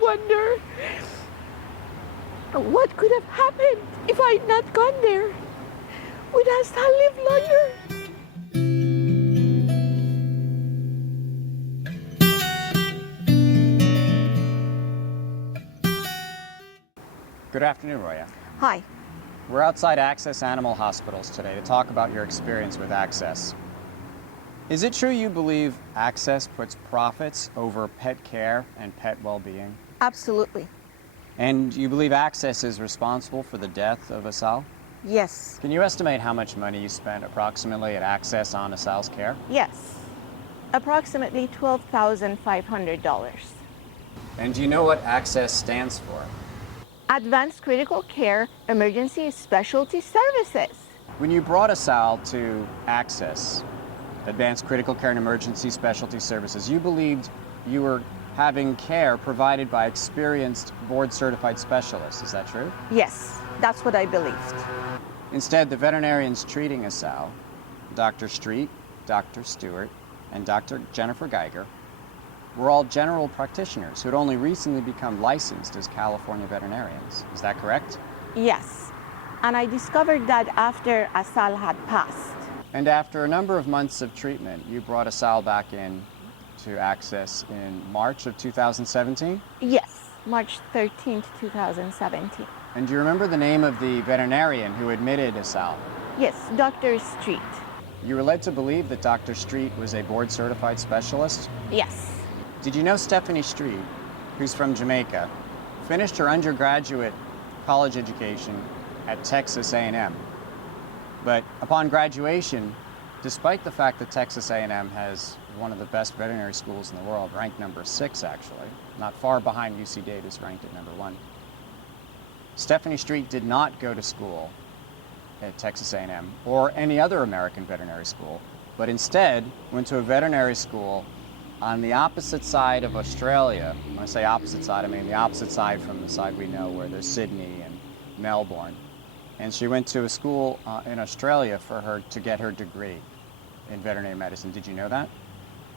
wonder what could have happened if I had not gone there. Would I still live longer? Good afternoon, Roya. Hi. We're outside Access Animal Hospitals today to talk about your experience with Access. Is it true you believe Access puts profits over pet care and pet well-being? Absolutely. And you believe Access is responsible for the death of Asal? Yes. Can you estimate how much money you spent approximately at Access on Asal's care? Yes. Approximately $12,500. And do you know what Access stands for? Advanced Critical Care Emergency Specialty Services. When you brought Asal to Access, Advanced Critical Care and Emergency Specialty Services, you believed you were having care provided by experienced board-certified specialists. Is that true? Yes, that's what I believed. Instead, the veterinarians treating Asal, Dr. Street, Dr. Stewart, and Dr. Jennifer Geiger, were all general practitioners who had only recently become licensed as California veterinarians. Is that correct? Yes, and I discovered that after Asal had passed. And after a number of months of treatment, you brought Asal back in to Access in March of 2017? Yes, March 13th, 2017. And do you remember the name of the veterinarian who admitted Asal? Yes, Dr. Street. You were led to believe that Dr. Street was a board-certified specialist? Yes. Did you know Stephanie Street, who's from Jamaica, finished her undergraduate college education at Texas A&M? But upon graduation, despite the fact that Texas A&M has one of the best veterinary schools in the world, ranked number 6 actually, not far behind UC Davis, ranked at number 1, Stephanie Street did not go to school at Texas A&M or any other American veterinary school, but instead went to a veterinary school on the opposite side of Australia. When I say opposite side, I mean the opposite side from the side we know where there's Sydney and Melbourne. And she went to a school in Australia for her to get her degree in veterinary medicine. Did you know that?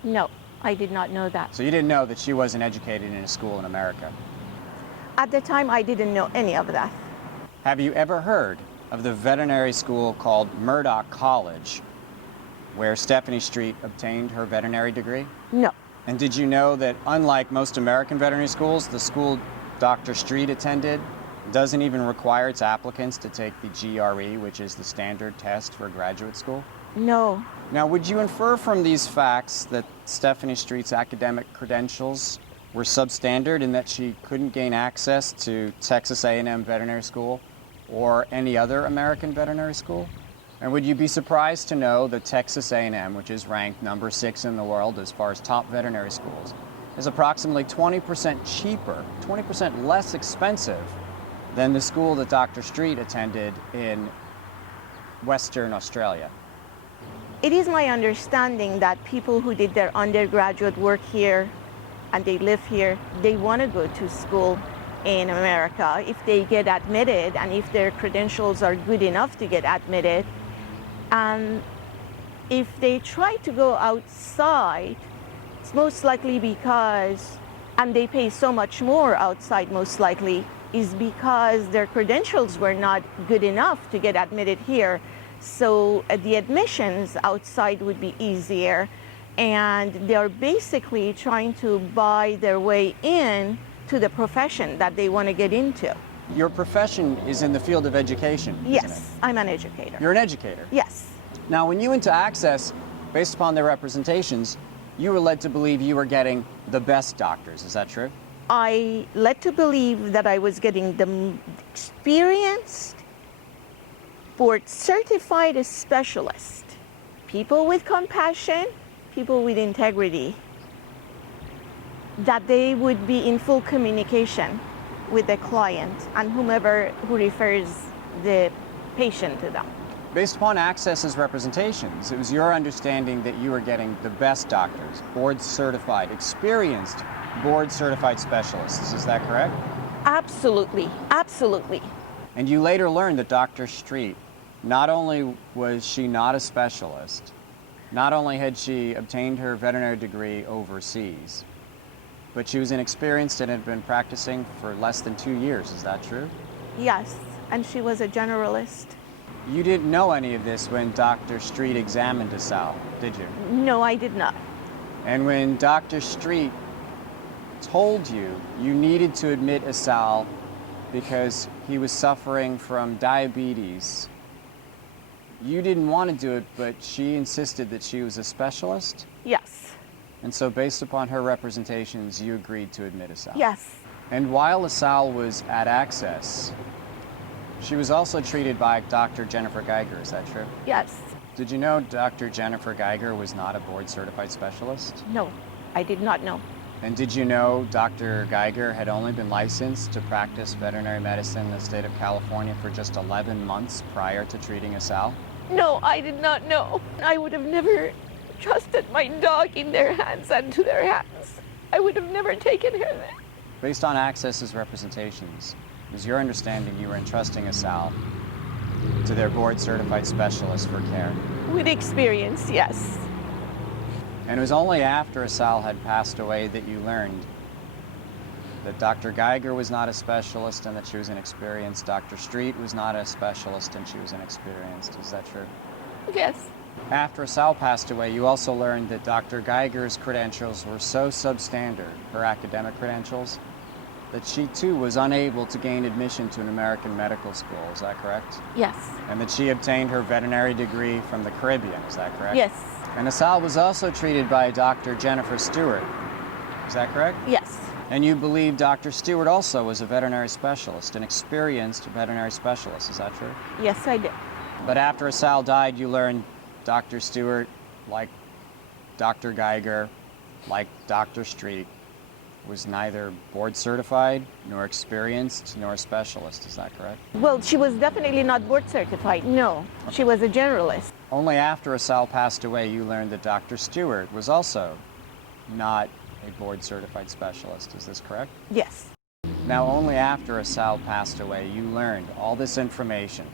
No, I did not know that. So you didn't know that she wasn't educated in a school in America? At the time, I didn't know any of that. Have you ever heard of the veterinary school called Murdoch College, where Stephanie Street obtained her veterinary degree? No. And did you know that unlike most American veterinary schools, the school Dr. Street attended doesn't even require its applicants to take the GRE, which is the standard test for graduate school? No. Now, would you infer from these facts that Stephanie Street's academic credentials were substandard and that she couldn't gain access to Texas A&M Veterinary School or any other American veterinary school? And would you be surprised to know that Texas A&M, which is ranked number 6 in the world as far as top veterinary schools, is approximately 20% cheaper, 20% less expensive than the school that Dr. Street attended in Western Australia? It is my understanding that people who did their undergraduate work here and they live here, they want to go to school in America if they get admitted and if their credentials are good enough to get admitted. And if they try to go outside, it's most likely because, and they pay so much more outside most likely, is because their credentials were not good enough to get admitted here. So the admissions outside would be easier, and they're basically trying to buy their way in to the profession that they want to get into. Your profession is in the field of education, isn't it? Yes, I'm an educator. You're an educator? Yes. Now, when you went to Access, based upon their representations, you were led to believe you were getting the best doctors. Is that true? I led to believe that I was getting the experienced, board-certified specialist, people with compassion, people with integrity, that they would be in full communication with the client and whomever who refers the patient to them. Based upon Access's representations, it was your understanding that you were getting the best doctors, board-certified, experienced board-certified specialists. Is that correct? Absolutely, absolutely. And you later learned that Dr. Street, not only was she not a specialist, not only had she obtained her veterinary degree overseas, but she was inexperienced and had been practicing for less than 2 years. Is that true? Yes, and she was a generalist. You didn't know any of this when Dr. Street examined Asal, did you? No, I did not. And when Dr. Street told you you needed to admit Asal because he was suffering from diabetes, you didn't want to do it, but she insisted that she was a specialist? Yes. And so based upon her representations, you agreed to admit Asal? Yes. And while Asal was at Access, she was also treated by Dr. Jennifer Geiger, is that true? Yes. Did you know Dr. Jennifer Geiger was not a board-certified specialist? No, I did not know. And did you know Dr. Geiger had only been licensed to practice veterinary medicine in the state of California for just 11 months prior to treating Asal? No, I did not know. I would have never trusted my dog in their hands and to their hands. I would have never taken her there. Based on Access's representations, it was your understanding you were entrusting Asal to their board-certified specialist for care? With experience, yes. And it was only after Asal had passed away that you learned that Dr. Geiger was not a specialist and that she was inexperienced. Dr. Street was not a specialist and she was inexperienced. Is that true? Yes. After Asal passed away, you also learned that Dr. Geiger's credentials were so substandard, her academic credentials, that she too was unable to gain admission to an American medical school. Is that correct? Yes. And that she obtained her veterinary degree from the Caribbean. Is that correct? Yes. And Asal was also treated by Dr. Jennifer Stewart. Is that correct? Yes. And you believe Dr. Stewart also was a veterinary specialist, an experienced veterinary specialist. Is that true? Yes, I did. But after Asal died, you learned Dr. Stewart, like Dr. Geiger, like Dr. Street, was neither board certified, nor experienced, nor a specialist. Is that correct? Well, she was definitely not board certified. No, she was a generalist. Only after Asal passed away, you learned that Dr. Stewart was also not a board certified specialist. Is this correct? Yes. Now, only after Asal passed away, you learned all this information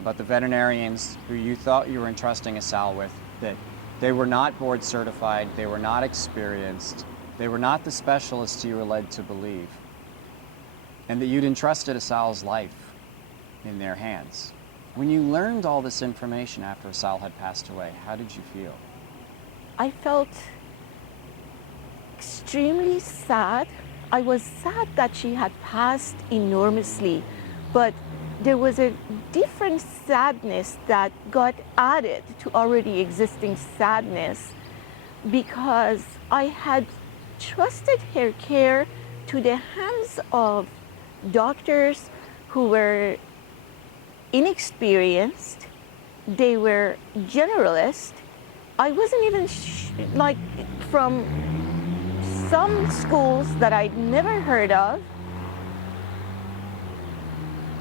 about the veterinarians who you thought you were entrusting Asal with, that they were not board certified, they were not experienced, they were not the specialists you were led to believe, and that you'd entrusted Asal's life in their hands. When you learned all this information after Asal had passed away, how did you feel? I felt extremely sad. I was sad that she had passed enormously, but there was a different sadness that got added to already existing sadness because I had trusted her care to the hands of doctors who were inexperienced. They were generalists. I wasn't even like from some schools that I'd never heard of.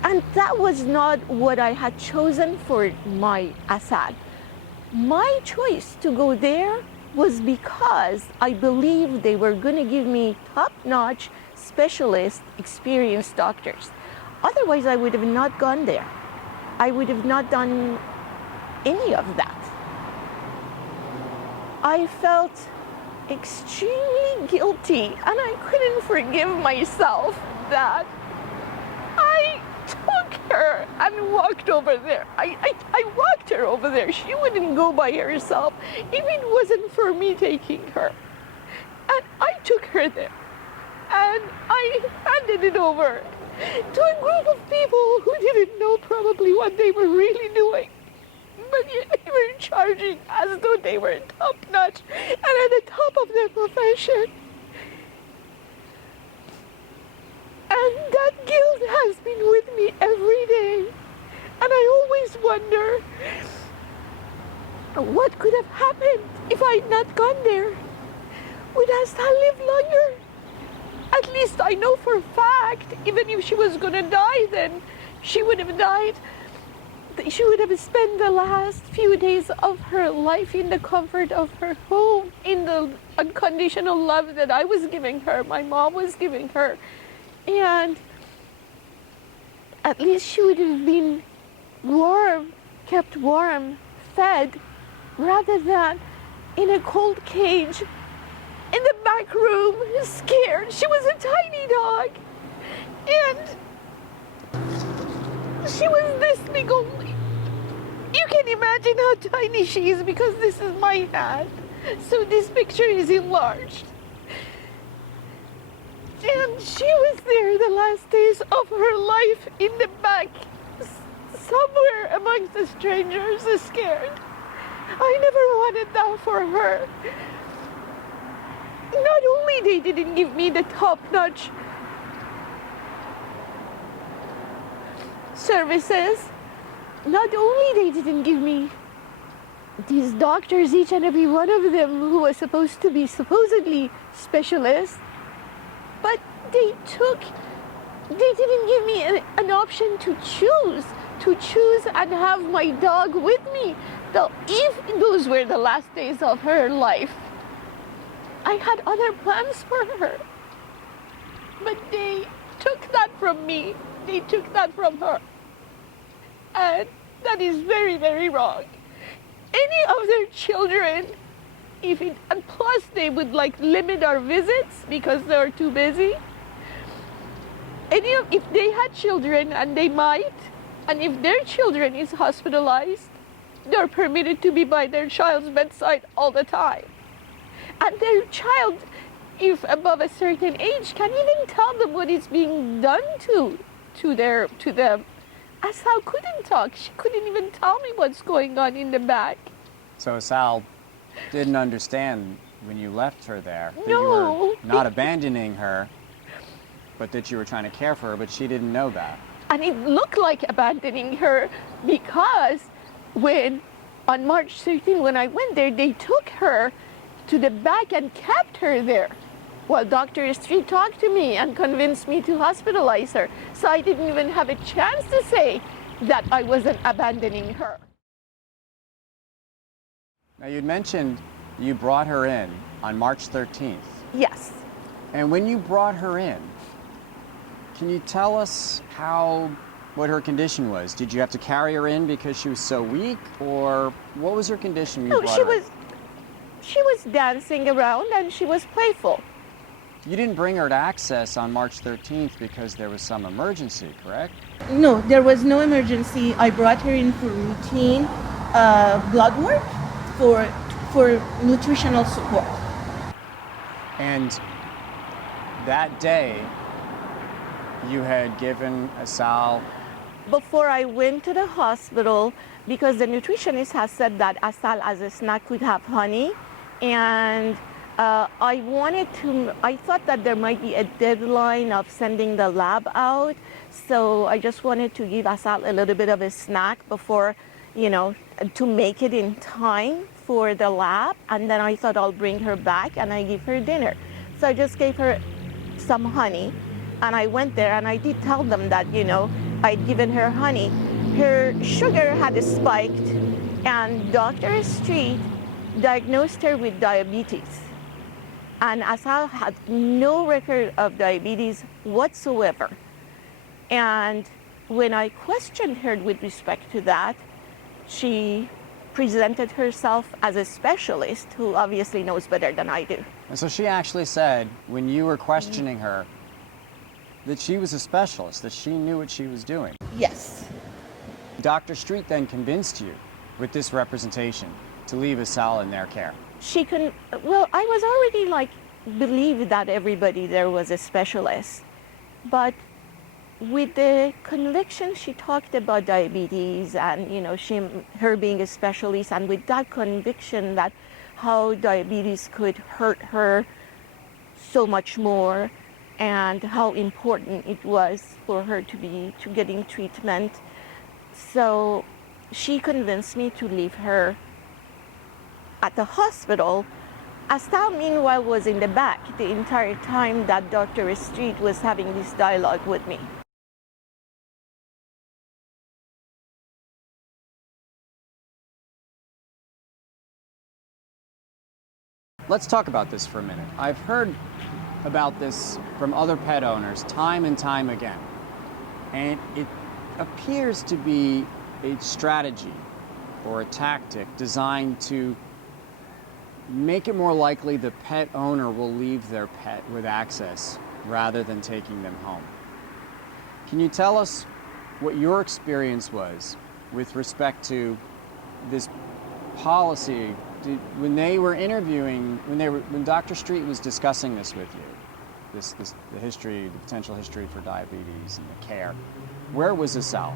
And that was not what I had chosen for my Asal. My choice to go there was because I believed they were going to give me top-notch specialist, experienced doctors. Otherwise, I would have not gone there. I would have not done any of that. I felt extremely guilty, and I couldn't forgive myself that I took her and walked over there. I walked her over there. She wouldn't go by herself if it wasn't for me taking her. And I took her there. And I handed it over to a group of people who didn't know probably what they were really doing. But yet they were charging as though they were top-notch and at the top of their profession. And that guilt has been with me every day. And I always wonder what could have happened if I'd not gone there. Would Asal live longer? At least I know for a fact, even if she was going to die then, she would have died. She would have spent the last few days of her life in the comfort of her home, in the unconditional love that I was giving her, my mom was giving her. And at least she would have been warm, kept warm, fed, rather than in a cold cage in the back room, scared. She was a tiny dog. And she was this big only. You can imagine how tiny she is because this is my hand. So this picture is enlarged. And she was there the last days of her life in the back, somewhere amongst the strangers, scared. I never wanted that for her. Not only they didn't give me the top-notch services, not only they didn't give me these doctors, each and every one of them who was supposed to be supposedly specialists, but they didn't give me an option to choose and have my dog with me. Though if those were the last days of her life, I had other plans for her. But they took that from me. They took that from her. And that is very, very wrong. Any of their children, and plus they would limit our visits because they were too busy. If they had children, and they might, and if their children is hospitalized, they're permitted to be by their child's bedside all the time. And their child, if above a certain age, can even tell them what is being done to them. Asal couldn't talk. She couldn't even tell me what's going on in the back. So Asal didn't understand when you left her there that No. you were not abandoning her, but that you were trying to care for her, but she didn't know that. And it looked like abandoning her because on March 13, when I went there, they took her to the back and kept her there while Dr. Street talked to me and convinced me to hospitalize her. So I didn't even have a chance to say that I wasn't abandoning her. Now, you'd mentioned you brought her in on March 13th. Yes. And when you brought her in, can you tell us what her condition was? Did you have to carry her in because she was so weak, or what was her condition when you brought her in? She was dancing around and she was playful. You didn't bring her to Access on March 13th because there was some emergency, correct? No, there was no emergency. I brought her in for routine blood work for nutritional support. And that day, you had given Asal. Before I went to the hospital, because the nutritionist has said that Asal as a snack could have honey, and I thought that there might be a deadline of sending the lab out, so I just wanted to give Asal a little bit of a snack before, to make it in time for the lab, and then I thought I'll bring her back and I give her dinner. So I just gave her some honey, and I went there and I did tell them that, I'd given her honey. Her sugar had spiked, and Dr. Street diagnosed her with diabetes. And Asal had no record of diabetes whatsoever. And when I questioned her with respect to that, she presented herself as a specialist who obviously knows better than I do. And so she actually said, when you were questioning her, that she was a specialist, that she knew what she was doing. Yes. Dr. Street then convinced you, with this representation, to leave Asal in their care. I was already believed that everybody there was a specialist. But with the conviction, she talked about diabetes and, her being a specialist, and with that conviction that how diabetes could hurt her so much more, and how important it was for her to getting treatment. So she convinced me to leave her at the hospital. Asal, meanwhile, was in the back the entire time that Dr. Street was having this dialogue with me. Let's talk about this for a minute. I've heard about this from other pet owners time and time again. And it appears to be a strategy or a tactic designed to make it more likely the pet owner will leave their pet with access rather than taking them home. Can you tell us what your experience was with respect to this policy when they were interviewing, when Dr. Street was discussing this with you, the history, the potential history for diabetes and the care? Where was Asal?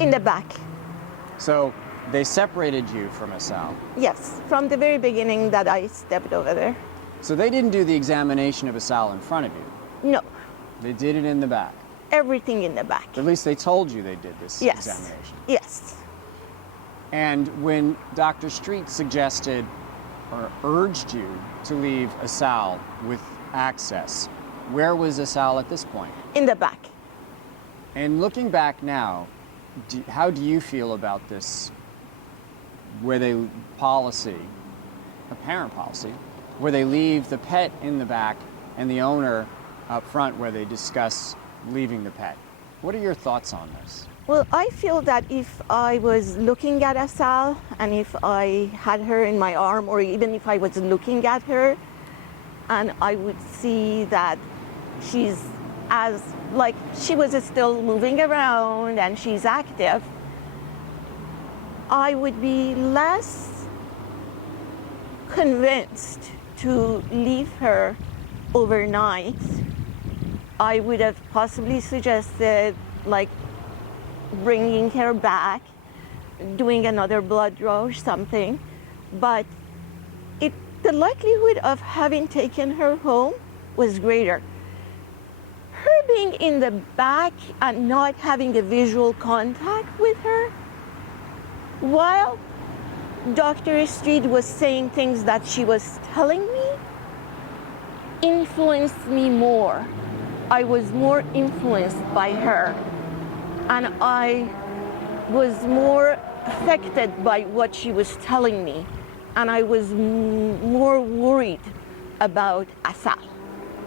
In the back. So they separated you from Asal. Yes, from the very beginning that I stepped over there. So they didn't do the examination of Asal in front of you. No, They did it in the back. everything in the back. At least they told you they did this Yes. examination. Yes. And when Dr. Street suggested or urged you to leave Asal with access, where was Asal at this point? In the back. And looking back now, how do you feel about this policy, apparent policy, where they leave the pet in the back and the owner up front where they discuss leaving the pet? What are your thoughts on this? Well, I feel that if I was looking at Asal and if I had her in my arm, or even if I was looking at her and I would see that she was still moving around and she's active, I would be less convinced to leave her overnight. I would have possibly suggested bringing her back, doing another blood draw or something, but the likelihood of having taken her home was greater. Her being in the back and not having a visual contact with her, while Dr. Street was saying things that she was telling me, influenced me more. I was more influenced by her, and I was more affected by what she was telling me, and I was more worried about Asal.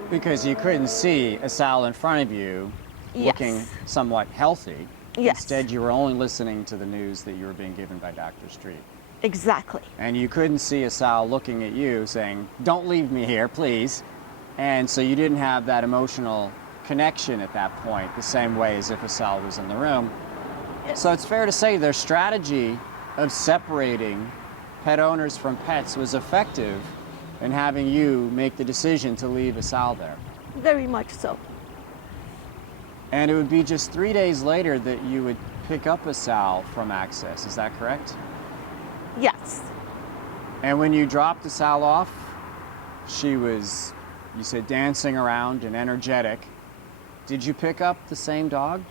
Because you couldn't see Asal in front of you looking Yes. somewhat healthy. Yes. Instead, you were only listening to the news that you were being given by Dr. Street. Exactly. And you couldn't see Asal looking at you saying, "Don't leave me here, please." And so you didn't have that emotional connection at that point, the same way as if Asal was in the room. So it's fair to say their strategy of separating pet owners from pets was effective in having you make the decision to leave Asal there. Very much so. And it would be just 3 days later that you would pick up Asal from Access, is that correct? Yes. And when you dropped Asal off, she was, you said, dancing around and energetic. Did you pick up the same dog?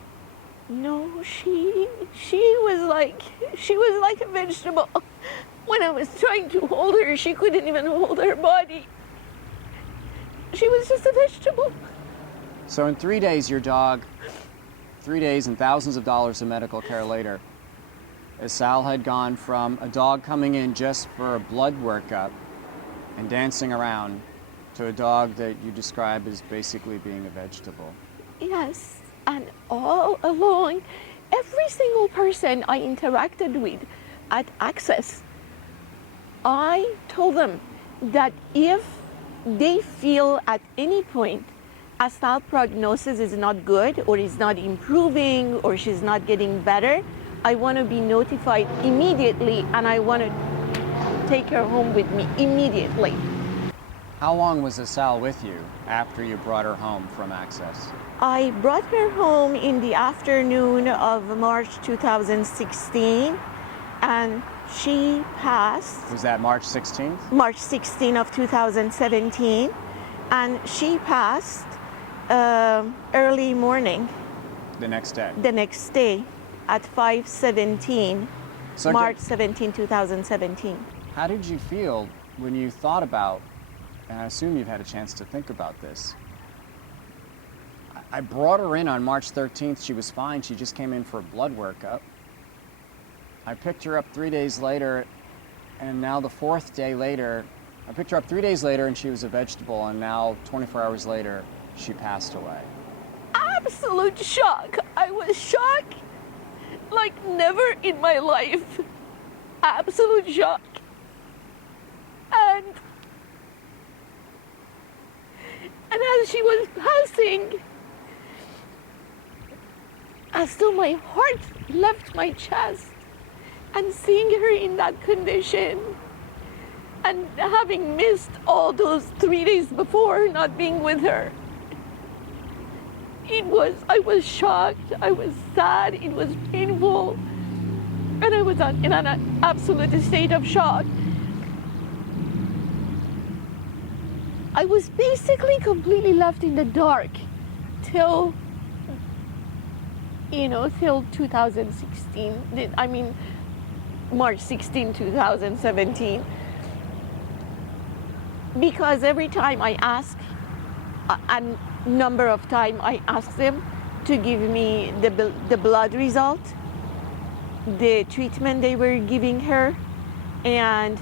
No, she was like a vegetable. When I was trying to hold her, she couldn't even hold her body. She was just a vegetable. So in 3 days, your dog, 3 days and thousands of dollars of medical care later, Asal had gone from a dog coming in just for a blood workup and dancing around to a dog that you describe as basically being a vegetable. Yes, and all along, every single person I interacted with at Access, I told them that if they feel at any point Asal prognosis is not good or is not improving or she's not getting better, I want to be notified immediately and I want to take her home with me immediately. How long was Asal with you after you brought her home from Access? I brought her home in the afternoon of March 2016 and she passed Was that March 16th? March 16 of 2017 and she passed early morning The next day. the next day at 5:17, So March 17, 2017. how did you feel when you thought about, and I assume you've had a chance to think about this, I brought her in on March 13th. She was fine. She just came in for a blood workup. I picked her up 3 days later, and now the fourth day later, I picked her up 3 days later and she was a vegetable, and now 24 hours later, she passed away. Absolute shock. I was shocked like never in my life. Absolute shock. And as she was passing, as though my heart left my chest, and seeing her in that condition, and having missed all those 3 days before not being with her, I was shocked, I was sad, it was painful, and I was in an absolute state of shock. I was basically completely left in the dark till 2016. I mean, March 16, 2017. Because every time I ask, a number of times I asked them to give me the blood result, the treatment they were giving her, and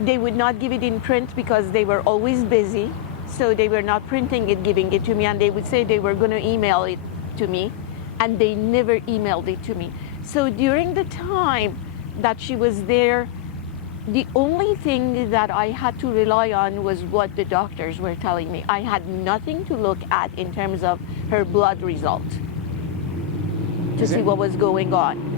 they would not give it in print because they were always busy. So they were not printing it, giving it to me, and they would say they were going to email it to me, and they never emailed it to me. So during the time that she was there, the only thing that I had to rely on was what the doctors were telling me. I had nothing to look at in terms of her blood result to see what was going on.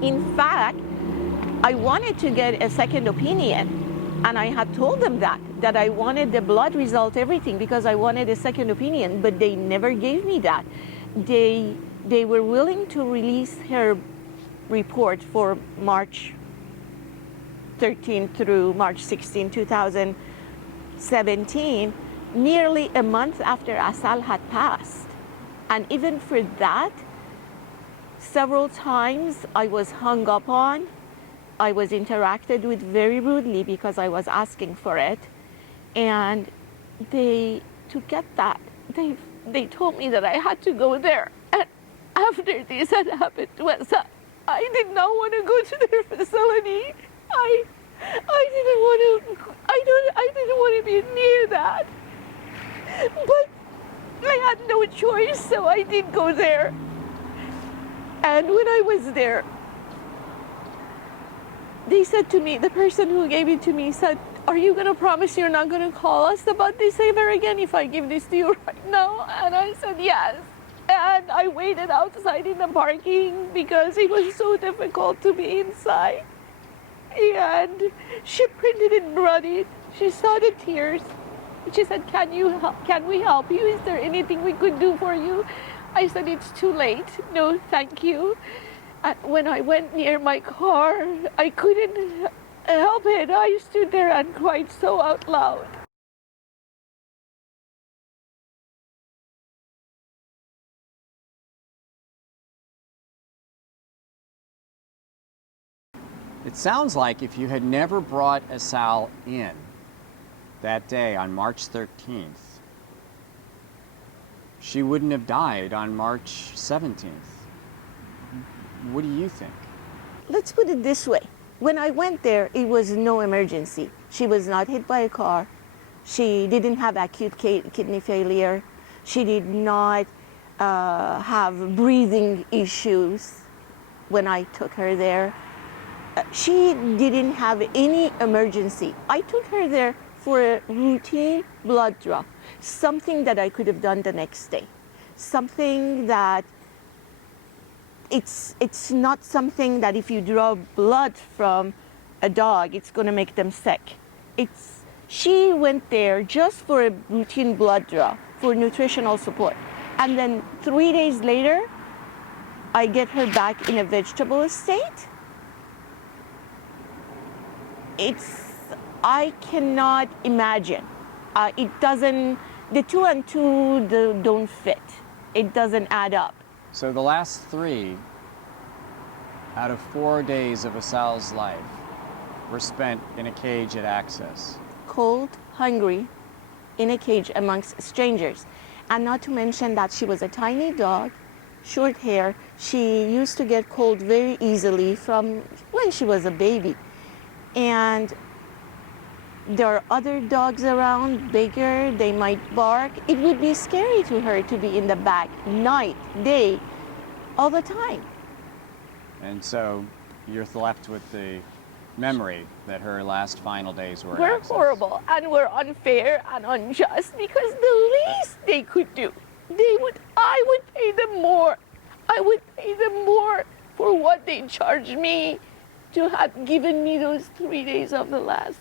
In fact, I wanted to get a second opinion, and I had told them that I wanted the blood result, everything, because I wanted a second opinion, but they never gave me that. They were willing to release her report for March 13 through March 16, 2017, nearly a month after Asal had passed. And even for that, several times I was hung up on. I was interacted with very rudely because I was asking for it. And to get that, they told me that I had to go there. And after this had happened to us, I did not want to go to their facility. I didn't want to be near that. But I had no choice, so I did go there. And when I was there, they said to me, the person who gave it to me said, "Are you going to promise you're not going to call us about this ever again if I give this to you right now?" And I said yes. And I waited outside in the parking because it was so difficult to be inside. And she printed it and brought it. She saw the tears. She said, can we help you? Is there anything we could do for you? I said, it's too late. No, thank you. And when I went near my car, I couldn't help it. I stood there and cried so out loud. It sounds like if you had never brought Asal in that day on March 13th, she wouldn't have died on March 17th. What do you think? Let's put it this way. When I went there, it was no emergency. She was not hit by a car. She didn't have acute kidney failure. She did not have breathing issues when I took her there. She didn't have any emergency. I took her there for a routine blood draw, something that I could have done the next day, something that it's not something that if you draw blood from a dog, it's going to make them sick. She went there just for a routine blood draw, for nutritional support. And then 3 days later, I get her back in a vegetable state. I cannot imagine. The two and two don't fit. It doesn't add up. So the last 3 out of 4 days of Asal's life were spent in a cage at Access. Cold, hungry, in a cage amongst strangers. And not to mention that she was a tiny dog, short hair. She used to get cold very easily from when she was a baby. And there are other dogs around, bigger, they might bark. It would be scary to her to be in the back night, day, all the time. And so you're left with the memory that her last final days were at We're Access. horrible and we're unfair and unjust because the least they could do, I would pay them more. I would pay them more for what they charged me to have given me those 3 days of the last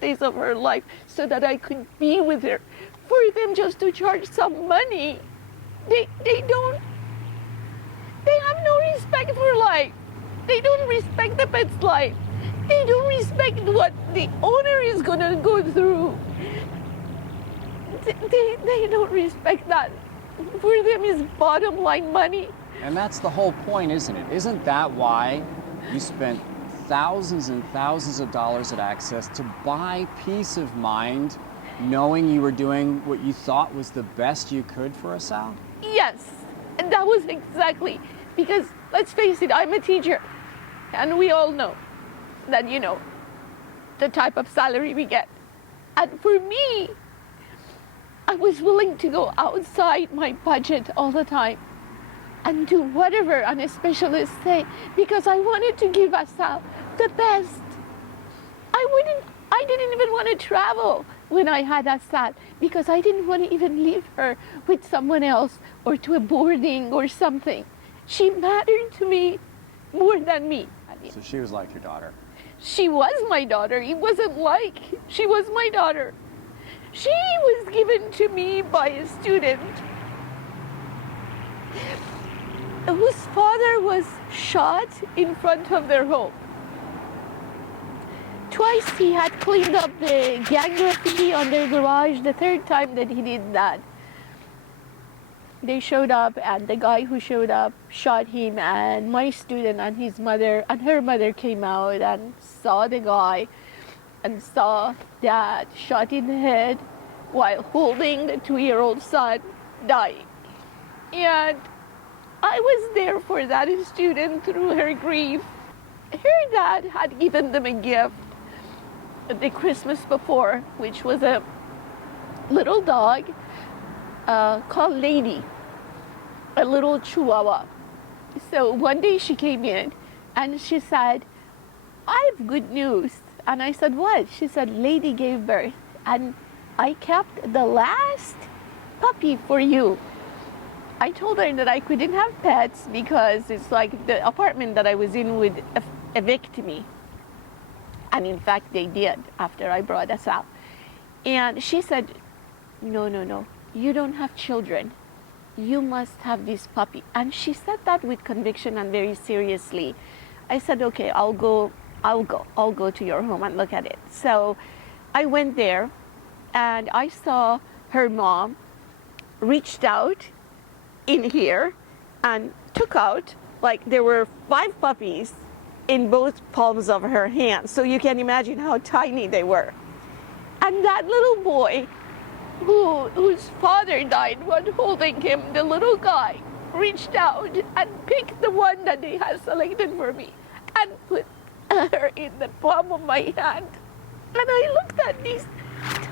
days of her life so that I could be with her. For them just to charge some money, they have no respect for life. They don't respect the pet's life. They don't respect what the owner is gonna go through. They don't respect that. For them is bottom line money. And that's the whole point, isn't it? Isn't that why you spent thousands and thousands of dollars at Access to buy peace of mind, knowing you were doing what you thought was the best you could for a Sal? Yes, and that was exactly, because let's face it, I'm a teacher, and we all know that, the type of salary we get. And for me, I was willing to go outside my budget all the time and do whatever an specialist say because I wanted to give Asal the best. I didn't even want to travel when I had Asal because I didn't want to even leave her with someone else or to a boarding or something. She mattered to me more than me. So she was like your daughter. She was my daughter. It wasn't like she was my daughter. She was given to me by a student whose father was shot in front of their home. Twice he had cleaned up the gang graffiti on their garage. The third time that he did that, they showed up, and the guy who showed up shot him, and my student and his mother and her mother came out and saw the guy and saw dad shot in the head while holding the 2-year-old son dying. And I was there for that student through her grief. Her dad had given them a gift the Christmas before, which was a little dog called Lady, a little Chihuahua. So one day she came in and she said, I have good news. And I said, what? She said, Lady gave birth and I kept the last puppy for you. I told her that I couldn't have pets because it's like the apartment that I was in would evict me. And in fact, they did after I brought us out. And she said, no, you don't have children. You must have this puppy. And she said that with conviction and very seriously. I said, okay, I'll go to your home and look at it. So I went there and I saw her mom reached out in here and took out, like there were 5 puppies in both palms of her hands. So you can imagine how tiny they were. And that little boy whose father died while holding him, the little guy, reached out and picked the one that they had selected for me and put her in the palm of my hand. And I looked at this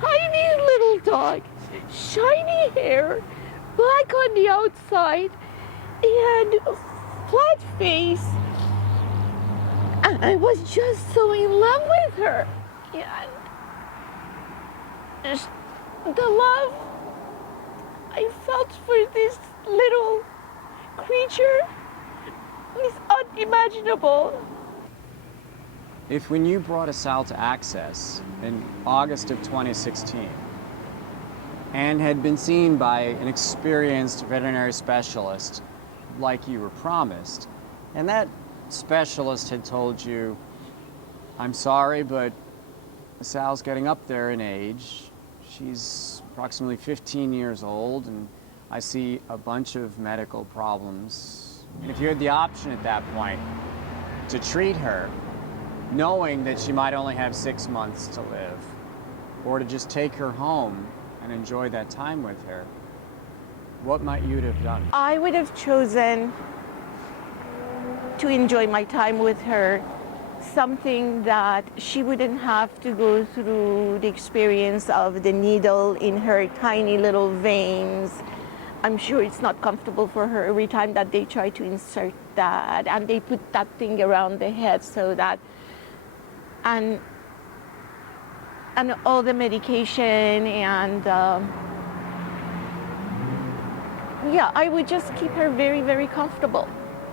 tiny little dog, shiny hair, black on the outside, and flat face. And I was just so in love with her. And the love I felt for this little creature is unimaginable. If when you brought Asal to Access in August of 2016 and had been seen by an experienced veterinary specialist like you were promised, and that specialist had told you, I'm sorry, but Asal's getting up there in age. She's approximately 15 years old, and I see a bunch of medical problems. And if you had the option at that point to treat her, knowing that she might only have 6 months to live, or to just take her home and enjoy that time with her, what might you have done? I would have chosen to enjoy my time with her something that she wouldn't have to go through the experience of the needle in her tiny little veins. I'm sure it's not comfortable for her every time that they try to insert that, and they put that thing around the head so that, and all the medication, and yeah, I would just keep her very, very comfortable.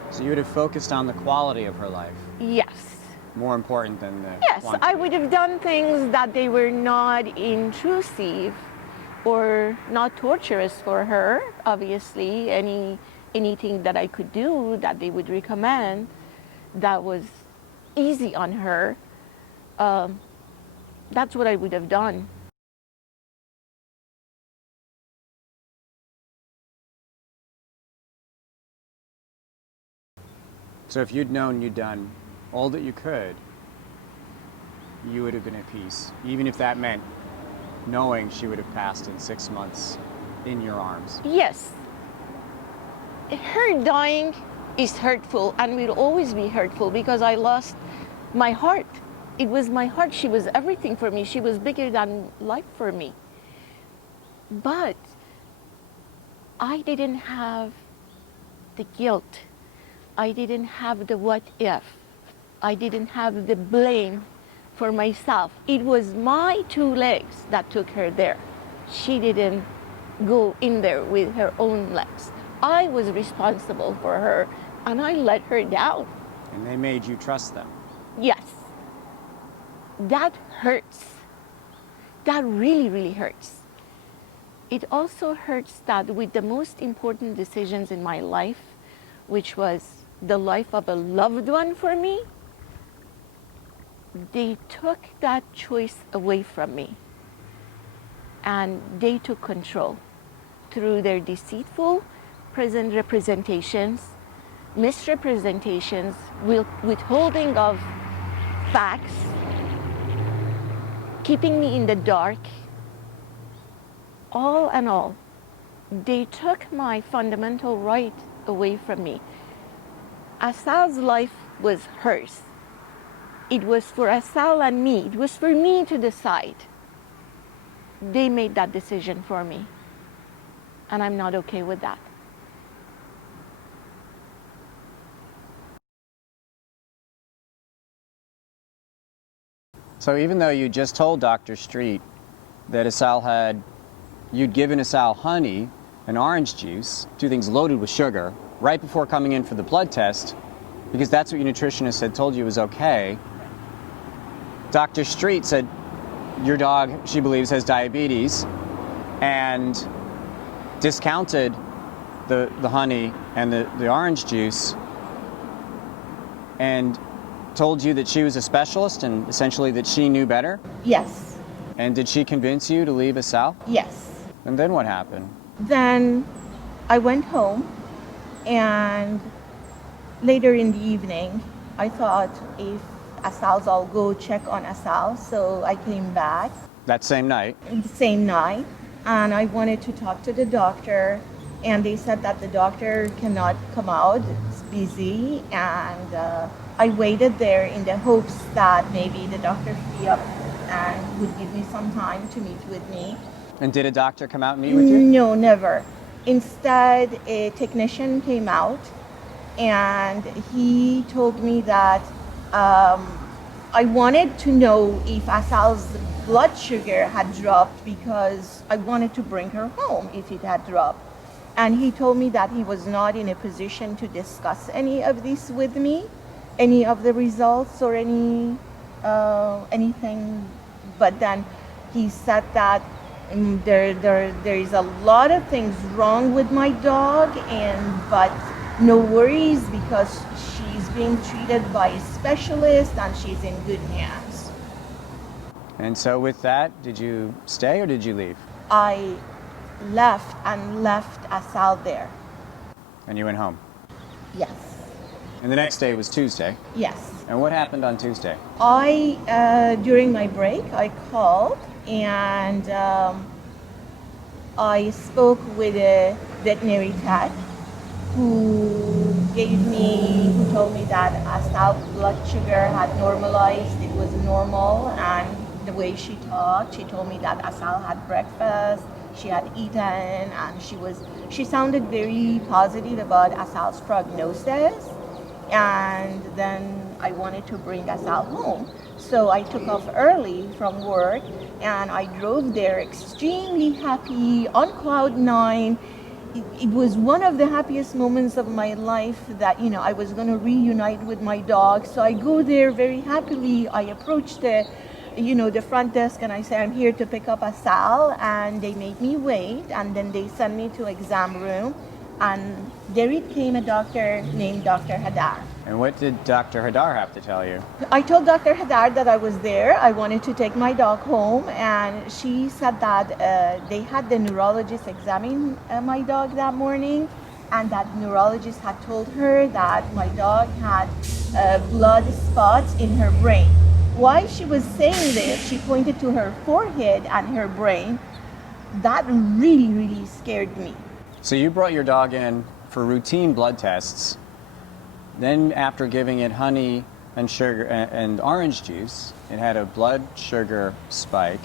So you would have focused on the quality of her life, Yes. more important than the Yes, quantity. I would have done things that they were not intrusive or not torturous for her. Obviously, anything that I could do that they would recommend that was easy on her, that's what I would have done. So if you'd known you'd done all that you could, you would have been at peace, even if that meant knowing she would have passed in 6 months in your arms. Yes, her dying is hurtful and will always be hurtful because I lost my heart. It was my heart. She was everything for me. She was bigger than life for me. But I didn't have the guilt. I didn't have the what if. I didn't have the blame for myself. It was my 2 legs that took her there. She didn't go in there with her own legs. I was responsible for her, and I let her down. And they made you trust them. Yes. That hurts. That really, really hurts. It also hurts that with the most important decisions in my life, which was the life of a loved one for me, they took that choice away from me. And they took control through their deceitful present representations, misrepresentations, withholding of facts, keeping me in the dark. All in all, they took my fundamental right away from me. Asal's life was hers. It was for Asal and me. It was for me to decide. They made that decision for me, and I'm not okay with that. So even though you just told Dr. Street that you'd given Asal honey and orange juice, 2 things loaded with sugar, right before coming in for the blood test, because that's what your nutritionist had told you was okay, Dr. Street said your dog, she believes, has diabetes, and discounted the honey and the orange juice, and told you that she was a specialist and essentially that she knew better? Yes. And did she convince you to leave Asal? Yes. And then what happened? Then I went home, and later in the evening, I thought if Asal's, I'll go check on Asal. So I came back That same night? the same night, and I wanted to talk to the doctor, and they said that the doctor cannot come out, it's busy, and I waited there in the hopes that maybe the doctor free up and would give me some time to meet with me. And did a doctor come out and meet with you? No, never. Instead, a technician came out, and he told me that I wanted to know if Asal's blood sugar had dropped because I wanted to bring her home if it had dropped. And he told me that he was not in a position to discuss any of this with me, any of the results or anything. But then he said that there is a lot of things wrong with my dog, but no worries because she's being treated by a specialist and she's in good hands. And so with that, did you stay or did you leave? I left Asal there. And you went home? Yes. And the next day was Tuesday. Yes. And what happened on Tuesday? During my break, I called and I spoke with a veterinary tech who who told me that Asal's blood sugar had normalized. It was normal, and the way she talked, she told me that Asal had breakfast, she had eaten, and she sounded very positive about Asal's prognosis. And then I wanted to bring Asal home. So I took off early from work and I drove there extremely happy, on cloud nine. It was one of the happiest moments of my life that, I was going to reunite with my dog. So I go there very happily. I approach the front desk and I say, I'm here to pick up Asal, and they made me wait, and then they sent me to exam room, and there it came, a doctor named Dr. Hadar. And what did Dr. Hadar have to tell you? I told Dr. Hadar that I was there. I wanted to take my dog home, and she said that they had the neurologist examine my dog that morning, and that neurologist had told her that my dog had blood spots in her brain. While she was saying this, she pointed to her forehead and her brain. That really, really scared me. So you brought your dog in for routine blood tests. Then after giving it honey and sugar and orange juice, it had a blood sugar spike.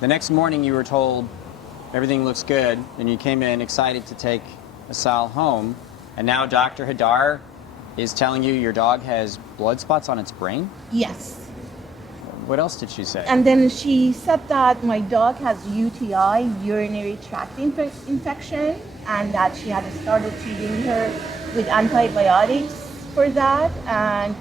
The next morning you were told everything looks good, and you came in excited to take Asal home, and now Dr. Hadar is telling you your dog has blood spots on its brain? Yes. What else did she say? And then she said that my dog has UTI, urinary tract infection, and that she had started treating her with antibiotics for that. And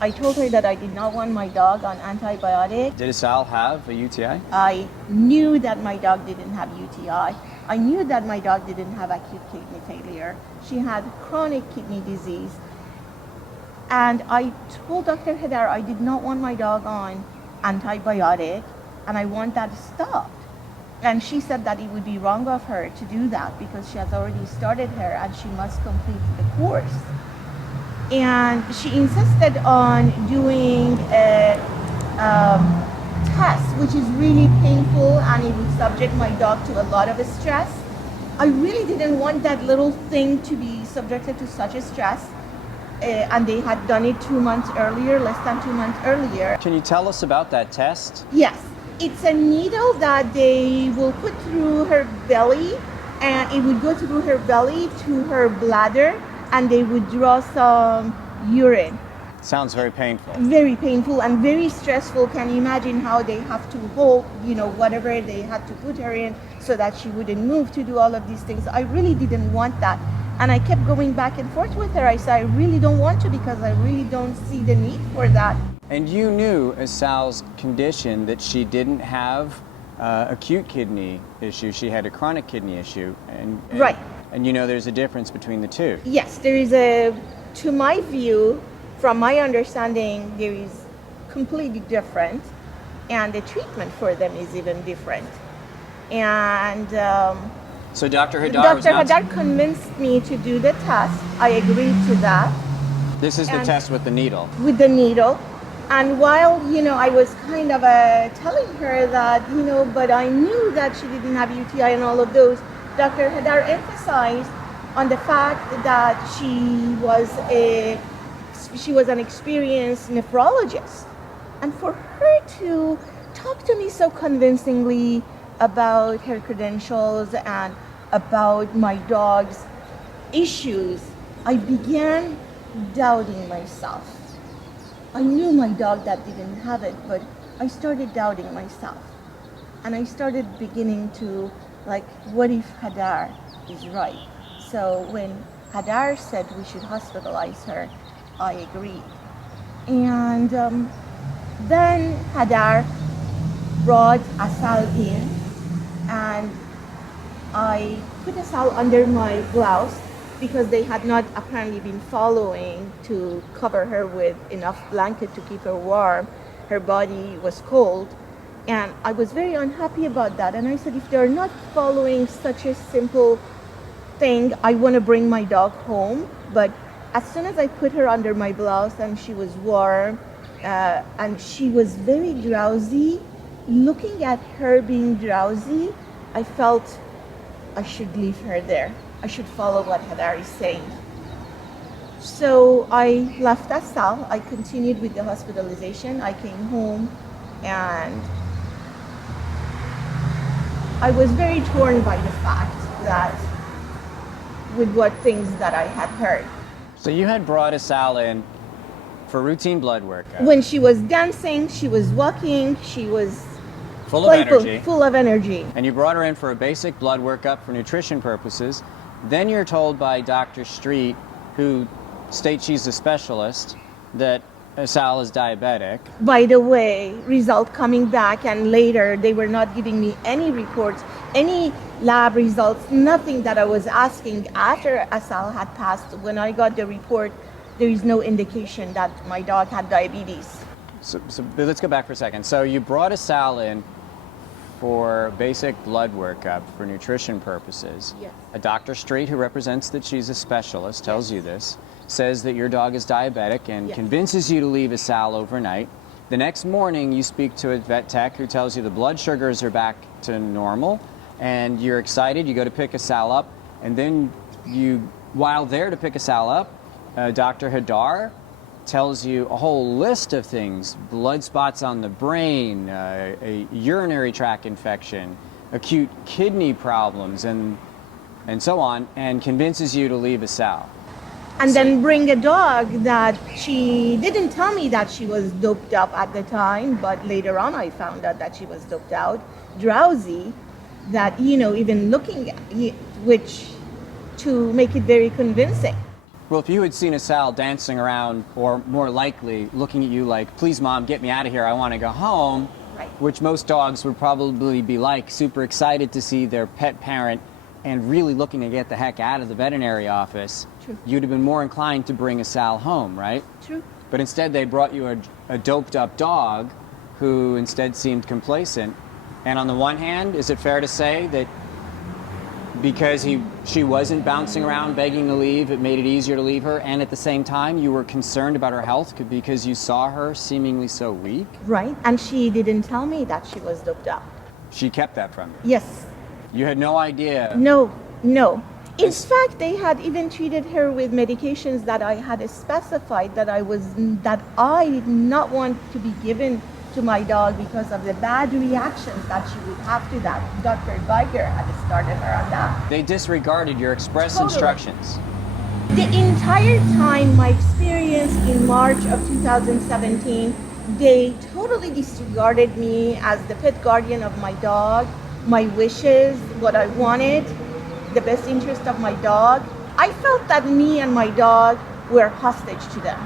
I told her that I did not want my dog on antibiotics. Did Asal have a UTI? I knew that my dog didn't have UTI. I knew that my dog didn't have acute kidney failure. She had chronic kidney disease. And I told Dr. Hadar I did not want my dog on antibiotic, and I want that stopped. And she said that it would be wrong of her to do that because she has already started her and she must complete the course. And she insisted on doing a test, which is really painful, and it would subject my dog to a lot of stress. I really didn't want that little thing to be subjected to such a stress. And they had done it 2 months earlier, less than 2 months earlier. Can you tell us about that test? Yes, it's a needle that they will put through her belly, and it would go through her belly to her bladder, and they would draw some urine. Sounds very painful. Very painful and very stressful. Can you imagine how they have to hold, whatever they had to put her in so that she wouldn't move to do all of these things. I really didn't want that. And I kept going back and forth with her. I said, I really don't want to because I really don't see the need for that. And you knew Asal's condition, that she didn't have acute kidney issue. She had a chronic kidney issue. Right. And there's a difference between the two. Yes, there is to my view, from my understanding, there is completely different. And the treatment for them is even different. And so Dr. Hadar convinced me to do the test. I agreed to that. This is the test with the needle. With the needle. And while, I was kind of telling her that, but I knew that she didn't have UTI and all of those, Dr. Hadar emphasized on the fact that she was an experienced nephrologist. And for her to talk to me so convincingly about her credentials and about my dog's issues, I began doubting myself. I knew my dog that didn't have it, but I started doubting myself. And I started beginning to, what if Hadar is right? So when Hadar said we should hospitalize her, I agreed. And then Hadar brought Asal in, and I put Asal under my blouse because they had not apparently been following to cover her with enough blanket to keep her warm. Her body was cold, and I was very unhappy about that. And I said, if they're not following such a simple thing, I want to bring my dog home. But as soon as I put her under my blouse and she was warm, and she was very drowsy, looking at her being drowsy, I felt I should leave her there. I should follow what Hadar is saying. So I left Asal. I continued with the hospitalization. I came home and I was very torn by the fact that with what things that I had heard. So you had brought Asal in for routine blood work. When she was dancing, she was walking, she was Full of energy. full of energy. And you brought her in for a basic blood workup for nutrition purposes. Then you're told by Dr. Street, who states she's a specialist, that Asal is diabetic. By the way, result coming back, and later they were not giving me any reports, any lab results, nothing that I was asking after Asal had passed. When I got the report, there is no indication that my dog had diabetes. So let's go back for a second. So you brought Asal in for basic blood workup for nutrition purposes. Yes. A Dr. Street, who represents that she's a specialist, tells you this, says that your dog is diabetic and Yes. convinces you to leave Asal overnight. The next morning, you speak to a vet tech who tells you the blood sugars are back to normal, and you're excited. You go to pick Asal up, and then while there to pick Asal up, Dr. Hadar tells you a whole list of things: blood spots on the brain, a urinary tract infection, acute kidney problems, and so on, and convinces you to leave Asal. And then bring a dog that she didn't tell me that she was doped up at the time, but later on I found out that she was doped out, drowsy, that, even looking at it, which to make it very convincing. Well, if you had seen Asal dancing around, or more likely looking at you like, please mom, get me out of here, I want to go home, Right. which most dogs would probably be like, super excited to see their pet parent and really looking to get the heck out of the veterinary office, True. you'd have been more inclined to bring Asal home, right? True. But instead they brought you a doped up dog who instead seemed complacent. And on the one hand, is it fair to say that because she wasn't bouncing around begging to leave, it made it easier to leave her, and at the same time you were concerned about her health because you saw her seemingly so weak? Right. And she didn't tell me that she was doped up. She kept that from you. Yes. You had no idea. No. In fact, they had even treated her with medications that I had specified that I did not want to be given to my dog because of the bad reactions that she would have to that. Dr. Geiger had started her on that. They disregarded your express Totally. instructions. The entire time, my experience in March of 2017, they totally disregarded me as the pet guardian of my dog, my wishes, what I wanted, the best interest of my dog. I felt that me and my dog were hostage to them.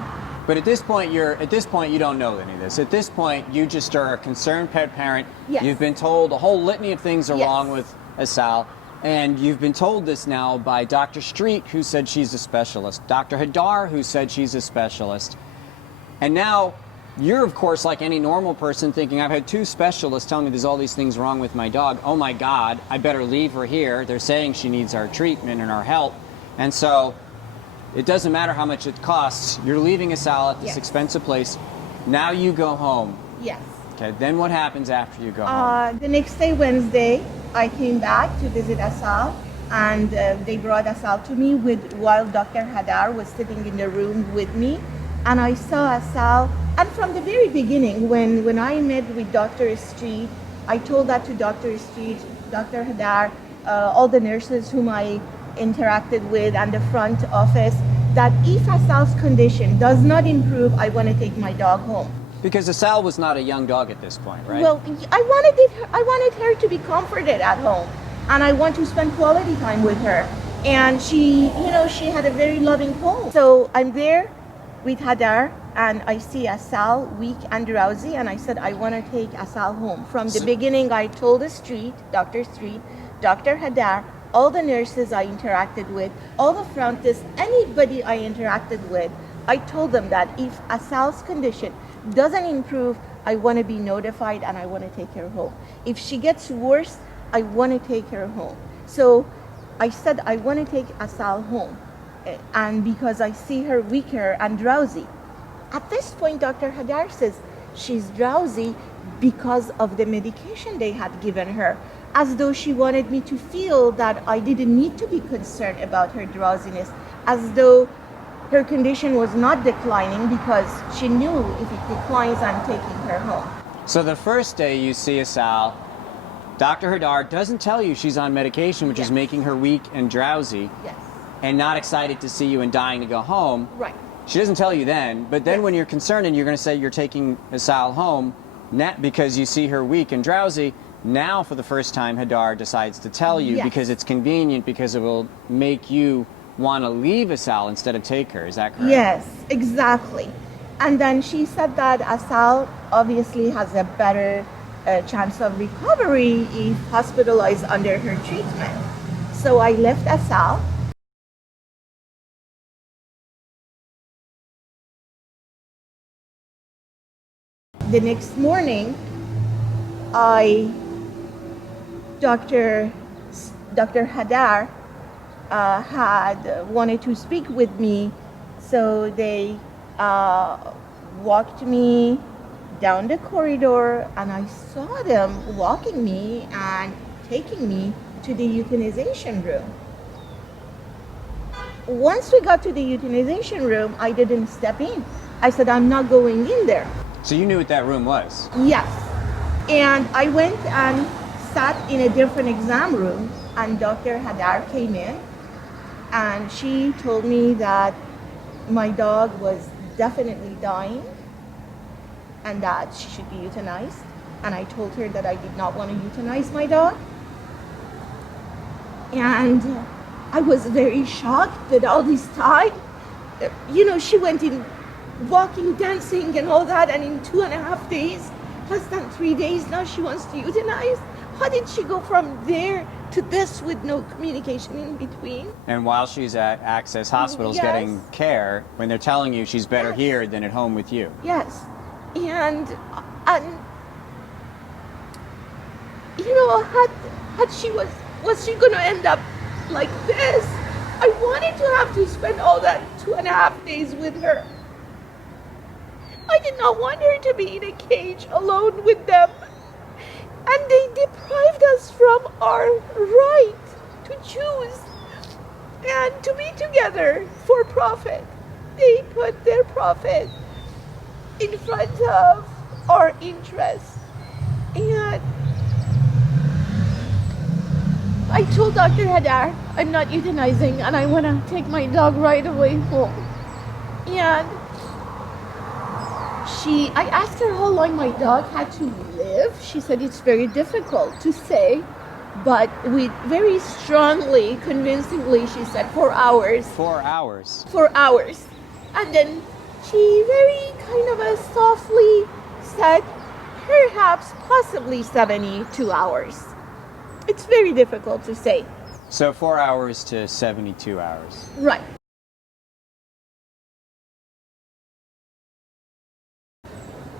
But at this point you don't know any of this. At this point, you just are a concerned pet parent. Yes. You've been told a whole litany of things are Yes. wrong with Asal, and you've been told this now by Dr. Street, who said she's a specialist, Dr. Hadar, who said she's a specialist. And now you're, of course, like any normal person, thinking, I've had two specialists tell me there's all these things wrong with my dog. Oh my God, I better leave her here. They're saying she needs our treatment and our help. And so it doesn't matter how much it costs. You're leaving Asal at this Yes. expensive place. Now you go home. Yes. Okay, then what happens after you go home? The next day, Wednesday, I came back to visit Asal, and they brought Asal to me while Dr. Hadar was sitting in the room with me, and I saw Asal. And from the very beginning, when I met with Dr. Street, I told that to Dr. Street, Dr. Hadar, all the nurses whom I interacted with, and the front office, that if Asal's condition does not improve, I want to take my dog home. Because Asal was not a young dog at this point, right? Well, I wanted her to be comforted at home, and I want to spend quality time with her. And she had a very loving home. So I'm there with Hadar, and I see Asal weak and drowsy, and I said, I want to take Asal home. From the beginning, I told the Street, Dr. Hadar, all the nurses I interacted with, all the front desk, anybody I interacted with, I told them that if Asal's condition doesn't improve, I want to be notified and I want to take her home. If she gets worse, I want to take her home. So I said I want to take Asal home, and because I see her weaker and drowsy. At this point, Dr. Hadar says she's drowsy because of the medication they had given her, as though she wanted me to feel that I didn't need to be concerned about her drowsiness, as though her condition was not declining because she knew if it declines, I'm taking her home. So the first day you see Asal, Dr. Hadar doesn't tell you she's on medication, which is making her weak and drowsy, Yes. and not excited to see you and dying to go home. Right. She doesn't tell you then, but then when you're concerned and you're going to say you're taking Asal home because you see her weak and drowsy, now for the first time Hadar decides to tell you because it's convenient, because it will make you want to leave Asal instead of take her. Is that correct? Yes, exactly. And then she said that Asal obviously has a better chance of recovery if hospitalized under her treatment. So I left Asal. The next morning, Dr. Hadar had wanted to speak with me, so they walked me down the corridor, and I saw them walking me and taking me to the euthanization room. Once we got to the euthanization room, I didn't step in. I said, I'm not going in there. So you knew what that room was? Yes. And I went and sat in a different exam room, and Dr. Hadar came in, and she told me that my dog was definitely dying and that she should be euthanized. And I told her that I did not want to euthanize my dog. And I was very shocked that all this time, she went in walking, dancing, and all that, and in 2.5 days, less than 3 days, now she wants to euthanize. How did she go from there to this with no communication in between? And while she's at Access Hospitals getting care, when they're telling you she's better here than at home with you. Yes. And had she was she going to end up like this? I wanted to have to spend all that 2.5 days with her. I did not want her to be in a cage alone with them. And they deprived us from our right to choose and to be together for profit. They put their profit in front of our interests. And I told Dr. Hadar, I'm not euthanizing and I want to take my dog right away home. And I asked her how long my dog had to live. She said it's very difficult to say, but very strongly, convincingly, she said 4 hours. 4 hours? 4 hours. And then she very kind of softly said, perhaps, possibly 72 hours. It's very difficult to say. So 4 hours to 72 hours. Right.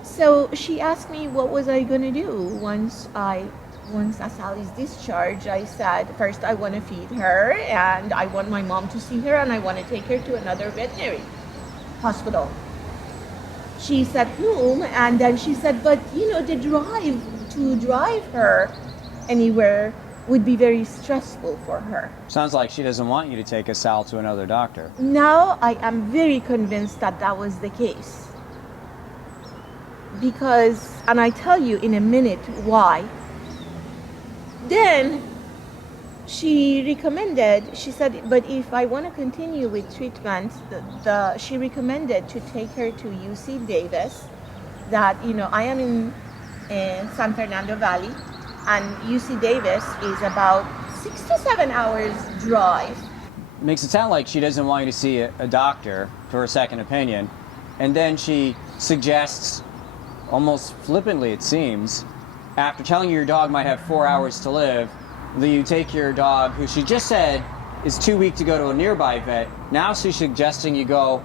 So she asked me what was I going to do once Asal is discharged. I said, first I want to feed her, and I want my mom to see her, and I want to take her to another veterinary hospital. She said, whom? And then she said, but to drive her anywhere would be very stressful for her. Sounds like she doesn't want you to take Asal to another doctor. Now I am very convinced that was the case. Because, and I tell you in a minute why. Then she said, but if I want to continue with treatment, she recommended to take her to UC Davis, that, I am in San Fernando Valley, and UC Davis is about 6 to 7 hours drive. Makes it sound like she doesn't want you to see a doctor for a second opinion, and then she suggests, almost flippantly it seems, after telling you your dog might have 4 hours to live, that you take your dog, who she just said is too weak to go to a nearby vet. Now she's suggesting you go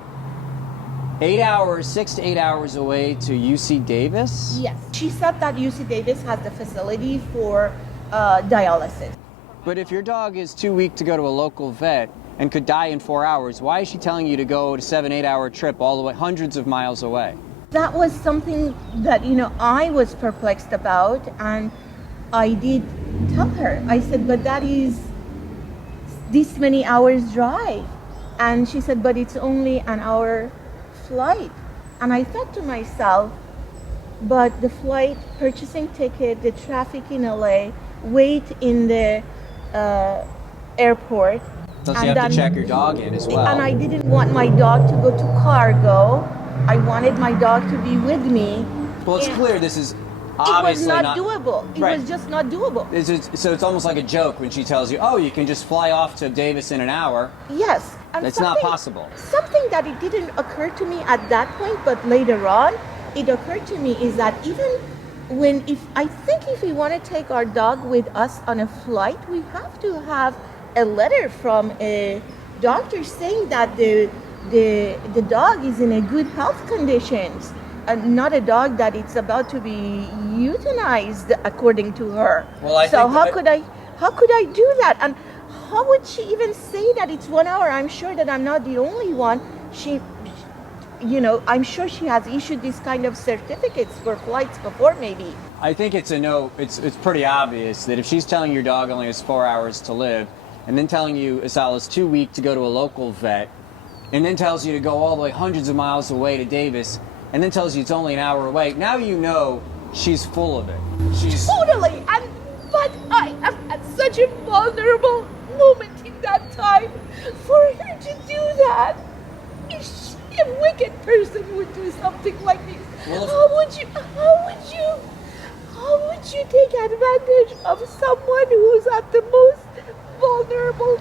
6 to 8 hours away to UC Davis? Yes. She said that UC Davis has the facility for dialysis. But if your dog is too weak to go to a local vet and could die in 4 hours, why is she telling you to go to 7-8 hour trip all the way, hundreds of miles away? That was something that, I was perplexed about, and I did tell her. I said, but that is this many hours drive. And she said, but it's only an hour flight. And I thought to myself, but the flight, purchasing ticket, the traffic in LA, wait in the airport. Plus you have to check your dog in as well. And I didn't want my dog to go to cargo. I wanted my dog to be with me. Well, it's clear this is obviously it was not doable. It right. was just not doable. So it's almost like a joke when she tells you, oh, you can just fly off to Davis in an hour. Yes. And it's not possible. Something that it didn't occur to me at that point, but later on, it occurred to me is that even if we want to take our dog with us on a flight, we have to have a letter from a doctor saying that the dog is in a good health conditions, and not a dog that it's about to be euthanized according to her. Well, how could I do that? And how would she even say that it's 1 hour? I'm sure that I'm not the only one. I'm sure she has issued these kind of certificates for flights before, maybe. I think it's pretty obvious that if she's telling your dog only has 4 hours to live, and then telling you Asal is too weak to go to a local vet, and then tells you to go all the way hundreds of miles away to Davis, and then tells you it's only an hour away, now you know she's full of it. She's totally. But I am at such a vulnerable moment in that time for her to do that. A wicked person would do something like this. Well, How would you take advantage of someone who's at the most vulnerable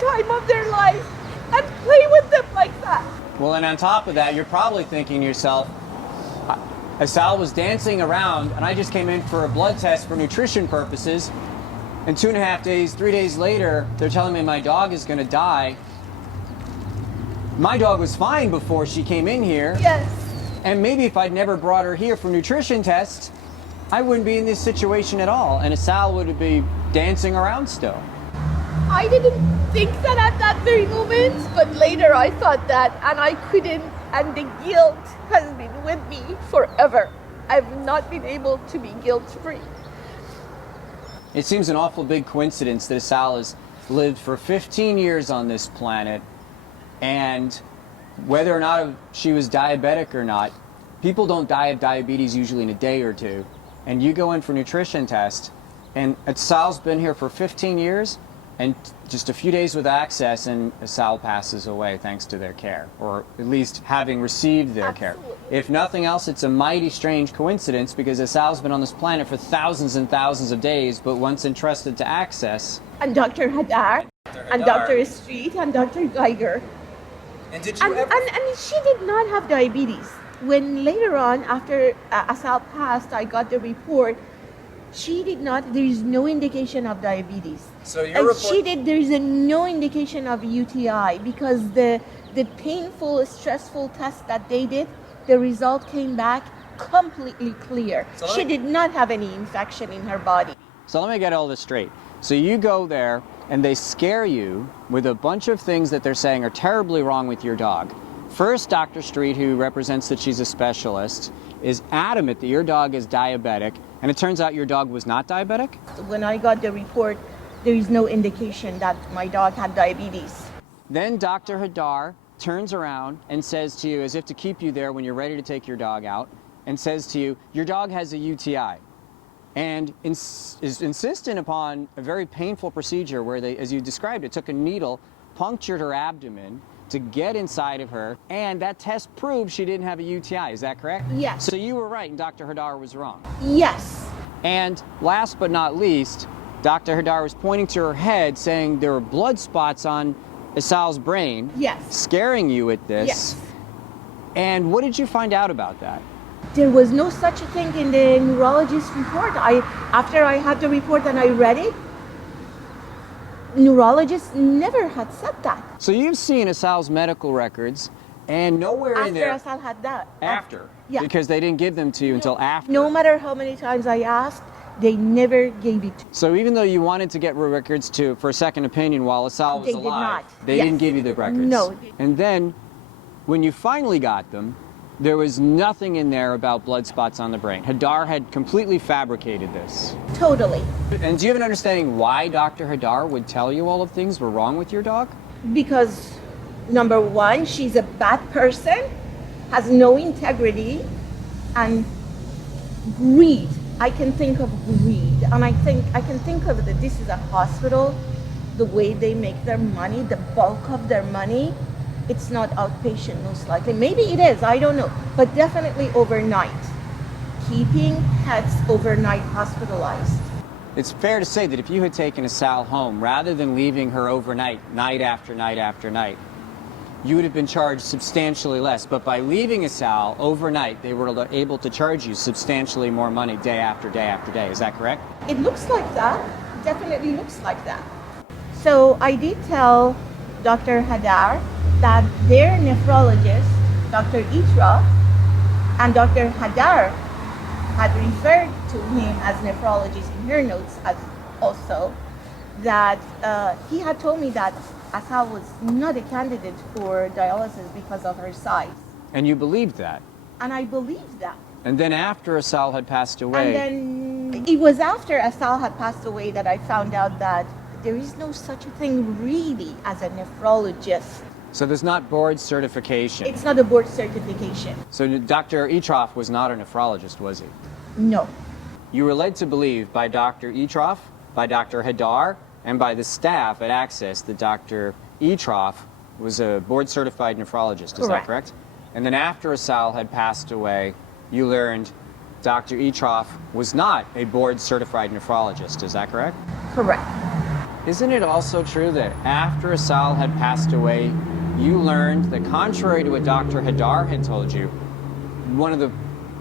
time of their life and play with them like that? Well, and on top of that, you're probably thinking to yourself, Asal was dancing around, and I just came in for a blood test for nutrition purposes, and 2.5 days, 3 days later, they're telling me my dog is going to die. My dog was fine before she came in here. Yes. And maybe if I'd never brought her here for nutrition tests, I wouldn't be in this situation at all, and Asal would be dancing around still. I didn't think that at that very moment, but later I thought that, and I couldn't, and the guilt has been with me forever. I've not been able to be guilt-free. It seems an awful big coincidence that Asal has lived for 15 years on this planet, and whether or not she was diabetic or not, people don't die of diabetes usually in a day or two. And you go in for nutrition test, and Asal's been here for 15 years, and just a few days with access, and Asal passes away thanks to their care, or at least having received their care. If nothing else, it's a mighty strange coincidence because Asal's been on this planet for thousands and thousands of days, but once entrusted to access. And Dr. Hadar, and Dr. Street, and Dr. Geiger. And did you ever? And she did not have diabetes. When later on, after Asal passed, I got the report. She did not. There is no indication of diabetes. So your report. There is no indication of UTI because the painful, stressful test that they did, the result came back completely clear. She did not have any infection in her body. So let me get all this straight. So you go there, and they scare you with a bunch of things that they're saying are terribly wrong with your dog. First, Dr. Street, who represents that she's a specialist, is adamant that your dog is diabetic, and it turns out your dog was not diabetic? When I got the report, there is no indication that my dog had diabetes. Then Dr. Hadar turns around and says to you, as if to keep you there when you're ready to take your dog out, and says to you, your dog has a UTI. And is insistent upon a very painful procedure where they, as you described it, took a needle, punctured her abdomen to get inside of her, and that test proved she didn't have a UTI. Is that correct? Yes. So you were right and Dr. Hadar was wrong. Yes. And last but not least, Dr. Hadar was pointing to her head saying there were blood spots on Asal's brain. Yes. Scaring you with this. Yes. And what did you find out about that? There was no such a thing in the neurologist report. After I had the report and I read it, neurologist never had said that. So you've seen Asal's medical records, and nowhere in there. After Asal had that. After? Yeah. Because they didn't give them to you until after. No matter how many times I asked, they never gave it to me. So even though you wanted to get records for a second opinion while Asal was They alive, did not. they Yes. didn't give you the records. No. And then, when you finally got them, there was nothing in there about blood spots on the brain. Hadar had completely fabricated this. Totally. And do you have an understanding why Dr. Hadar would tell you all of things were wrong with your dog? Because Number one, she's a bad person, has no integrity, and greed. I can think of greed, and I can think of that this is a hospital. The way they make their money, the bulk of their money, it's not outpatient most likely. Maybe it is, I don't know, but definitely overnight. Keeping pets overnight hospitalized. It's fair to say that if you had taken a Sal home, rather than leaving her overnight, night after night after night, you would have been charged substantially less. But by leaving a Sal overnight, they were able to charge you substantially more money day after day after day. Is that correct? It looks like that. Definitely looks like that. So I did tell Dr. Hadar that their nephrologist, Dr. Itra, and Dr. Hadar had referred to him as nephrologist in her notes as also, that he had told me that Asal was not a candidate for dialysis because of her size. And you believed that? And I believed that. And then after Asal had passed away... And then it was after Asal had passed away that I found out that there is no such a thing really as a nephrologist. So there's not board certification? It's not a board certification. So Dr. Etroff was not a nephrologist, was he? No. You were led to believe by Dr. Etroff, by Dr. Hadar, and by the staff at Access that Dr. Etroff was a board-certified nephrologist. Is that correct? And then after Asal had passed away, you learned Dr. Etroff was not a board-certified nephrologist. Is that correct? Correct. Isn't it also true that after Asal had passed away, you learned that contrary to what Dr. Hadar had told you, one of the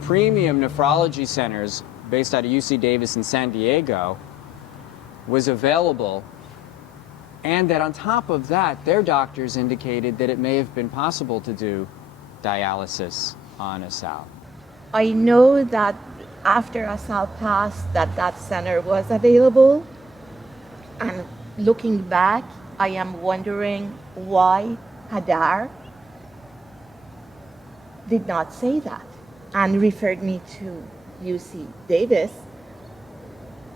premium nephrology centers based out of UC Davis in San Diego was available, and that on top of that, their doctors indicated that it may have been possible to do dialysis on Asal? I know that after Asal passed, that center was available, and looking back, I am wondering why Hadar did not say that and referred me to UC Davis,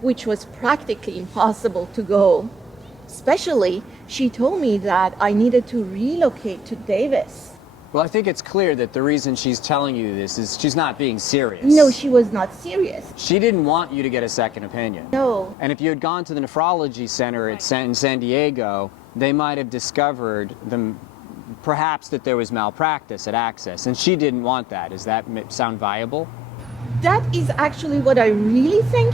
which was practically impossible to go. Especially, she told me that I needed to relocate to Davis. Well, I think it's clear that the reason she's telling you this is she's not being serious. No, she was not serious. She didn't want you to get a second opinion. No. And if you had gone to the nephrology center in San Diego, they might have discovered perhaps that there was malpractice at Access, and she didn't want that. Does that sound viable? That is actually what I really think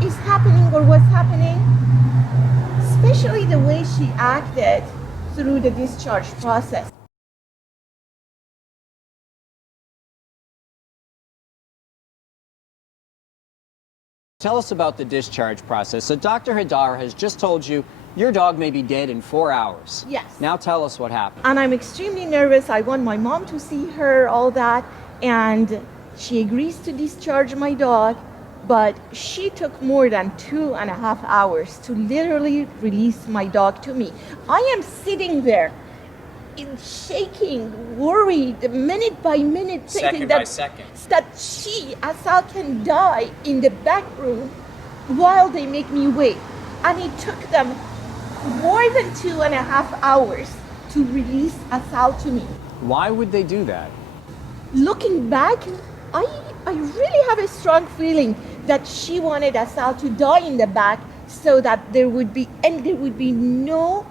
is happening or was happening, especially the way she acted through the discharge process. Tell us about the discharge process. So Dr. Hadar has just told you your dog may be dead in 4 hours. Yes. Now tell us what happened. And I'm extremely nervous. I want my mom to see her, all that. And she agrees to discharge my dog, but she took more than 2.5 hours to literally release my dog to me. I am sitting there shaking, worried, minute by minute, thinking that she, Asal, can die in the back room while they make me wait. And it took them more than 2.5 hours to release Asal to me. Why would they do that? Looking back, I really have a strong feeling that she wanted Asal to die in the back so that there would be no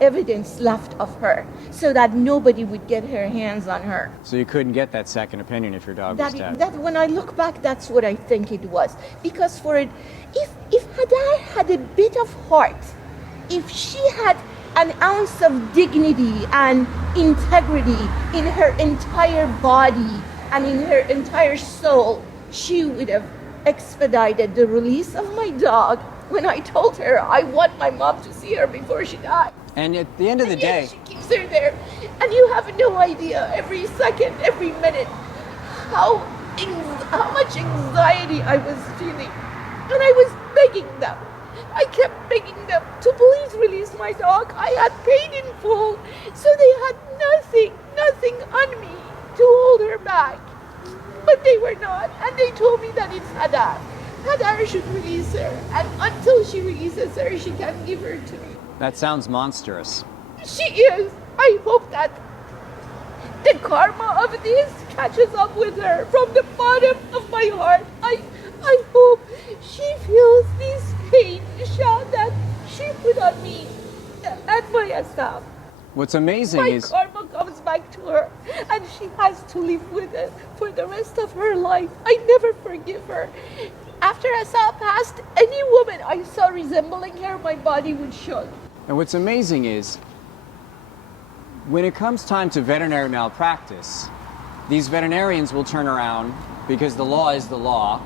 evidence left of her, so that nobody would get her hands on her. So you couldn't get that second opinion if your dog was dead? That when I look back, that's what I think it was. Because if Hadar had a bit of heart, if she had an ounce of dignity and integrity in her entire body and in her entire soul, she would have expedited the release of my dog when I told her I want my mom to see her before she died. And at the end of the day, she keeps her there, and you have no idea every second, every minute, how much anxiety I was feeling. And I was begging them. I kept begging them to please release my dog. I had paid in full, so they had nothing on me to hold her back. But they were not, and they told me that it's Hadar. Hadar should release her, and until she releases her, she can't give her to me. that sounds monstrous. She is. I I hope that the karma of this catches up with her. From the bottom of my heart, I hope she feels this pain shout that she put on me and myself. What's amazing My is karma comes back to her, and she has to live with it for the rest of her life. I never forgive her. After Asal passed, any woman I saw resembling her, my body would show. And what's amazing is, when it comes time to veterinary malpractice, these veterinarians will turn around, because the law is the law,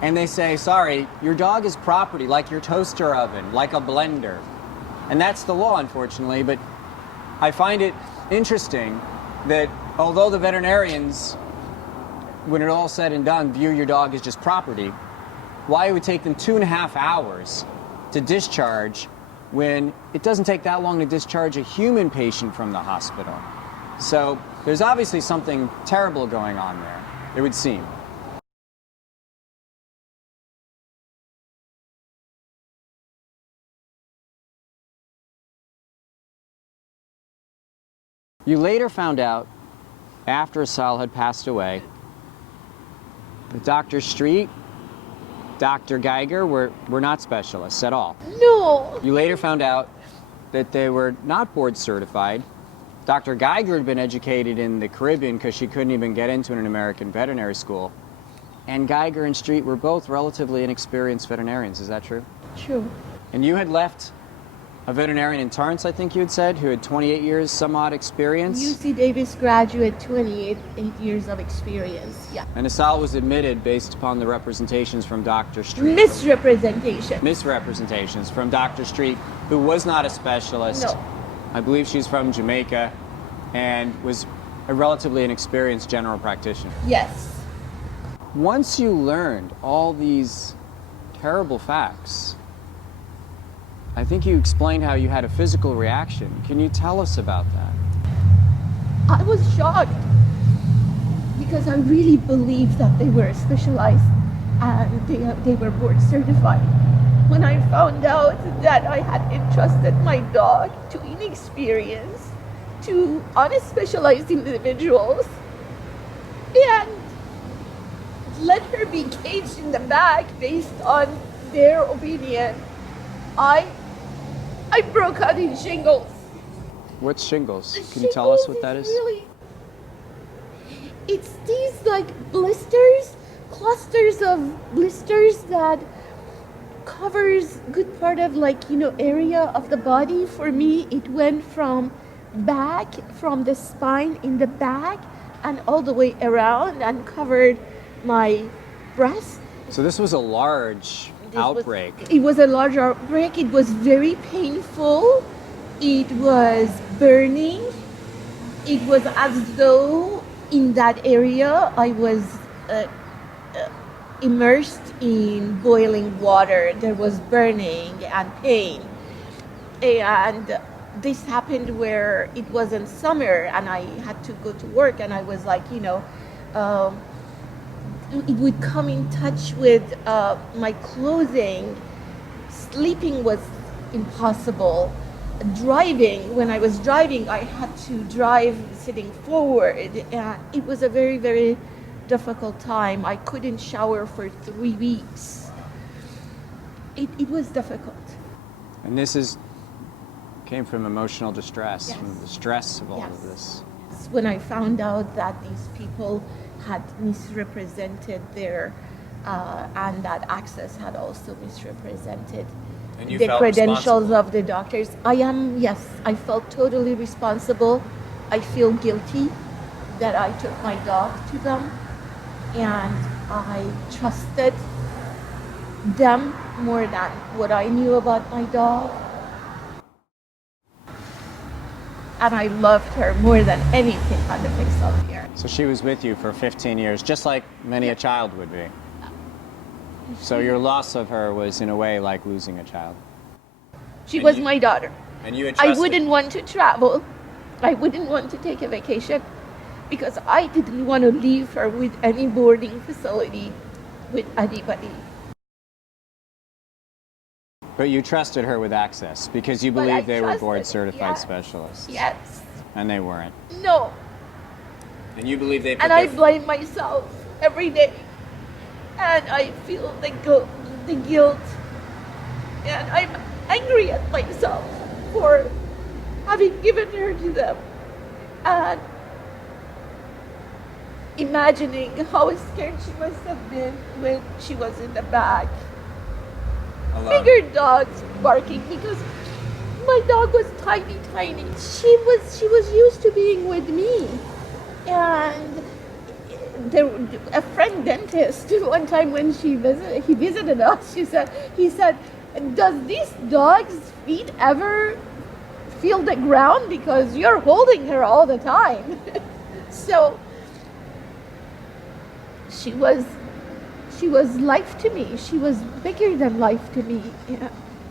and they say, sorry, your dog is property, like your toaster oven, like a blender. And that's the law, unfortunately, but I find it interesting that although the veterinarians, when it all said and done, view your dog as just property, why it would take them 2.5 hours to discharge when it doesn't take that long to discharge a human patient from the hospital. So there's obviously something terrible going on there, it would seem. You later found out, after Asal had passed away, that Dr. Street, Dr. Geiger were not specialists at all. No. You later found out that they were not board certified. Dr. Geiger had been educated in the Caribbean because she couldn't even get into an American veterinary school. And Geiger and Street were both relatively inexperienced veterinarians, is that true? True. And you had left a veterinarian in Torrance, I think you had said, who had 28 years some odd experience. UC Davis graduate, 28 years of experience. Yeah. And Asal was admitted based upon the representations from Dr. Street. Misrepresentation. Misrepresentations from Dr. Street, who was not a specialist. No. I believe she's from Jamaica and was a relatively inexperienced general practitioner. Yes. Once you learned all these terrible facts, I think you explained how you had a physical reaction. Can you tell us about that? I was shocked because I really believed that they were specialized and they were board certified. When I found out that I had entrusted my dog to inexperienced, to unspecialized individuals, and let her be caged in the back based on their opinion, I broke out in shingles. What's shingles? Can you tell us what that is? Really, it's these like blisters, clusters of blisters that covers good part of area of the body. For me, it went from the spine in the back and all the way around and covered my breast. So this was a large outbreak. It was a large outbreak. It was very painful. It was burning. It was as though in that area I was immersed in boiling water. There was burning and pain. And this happened where it wasn't summer and I had to go to work, and I was like, it would come in touch with my clothing. Sleeping was impossible. When I was driving, I had to drive sitting forward. It was a very, very difficult time. I couldn't shower for 3 weeks. It was difficult. And this came from emotional distress, Yes. from the stress of all Yes. of this. When I found out that these people had misrepresented and that Access had also misrepresented And you the felt credentials responsible. of the doctors. I felt totally responsible. I feel guilty that I took my dog to them, and I trusted them more than what I knew about my dog. And I loved her more than anything on the face of the earth. So she was with you for 15 years, just like many a child would be. So your loss of her was, in a way, like losing a child. She And was you- my daughter. And you I entrusted. wouldn't want to travel. I wouldn't want to take a vacation because I didn't want to leave her with any boarding facility with anybody. But you trusted her with Access because you But I believed they were trusted, board certified yes. specialists. Yes. And they weren't. No. And you believe they put And I blame myself every day. And I feel the guilt. And I'm angry at myself for having given her to them. And imagining how scared she must have been when she was in the back. alone. Bigger dogs barking because my dog was tiny. She was used to being with me. And a friend dentist one time when he visited us, he said, does these dogs' feet ever feel the ground because you're holding her all the time? So she was life to me. She was bigger than life to me. Yeah.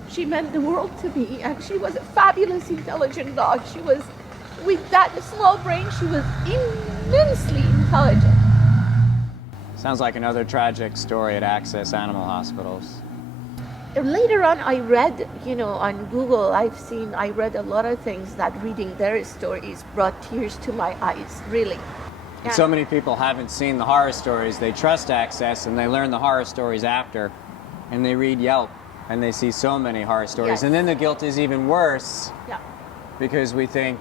She meant the world to me, and she was a fabulous, intelligent dog. She was, with that small brain, she was immensely intelligent. Sounds like another tragic story at Access Animal Hospitals. Later on, I read, on Google, I read a lot of things that reading their stories brought tears to my eyes, really. And so many people haven't seen the horror stories. They trust Access and they learn the horror stories after, and they read Yelp and they see so many horror stories. Yes. And then the guilt is even worse Yeah. because we think,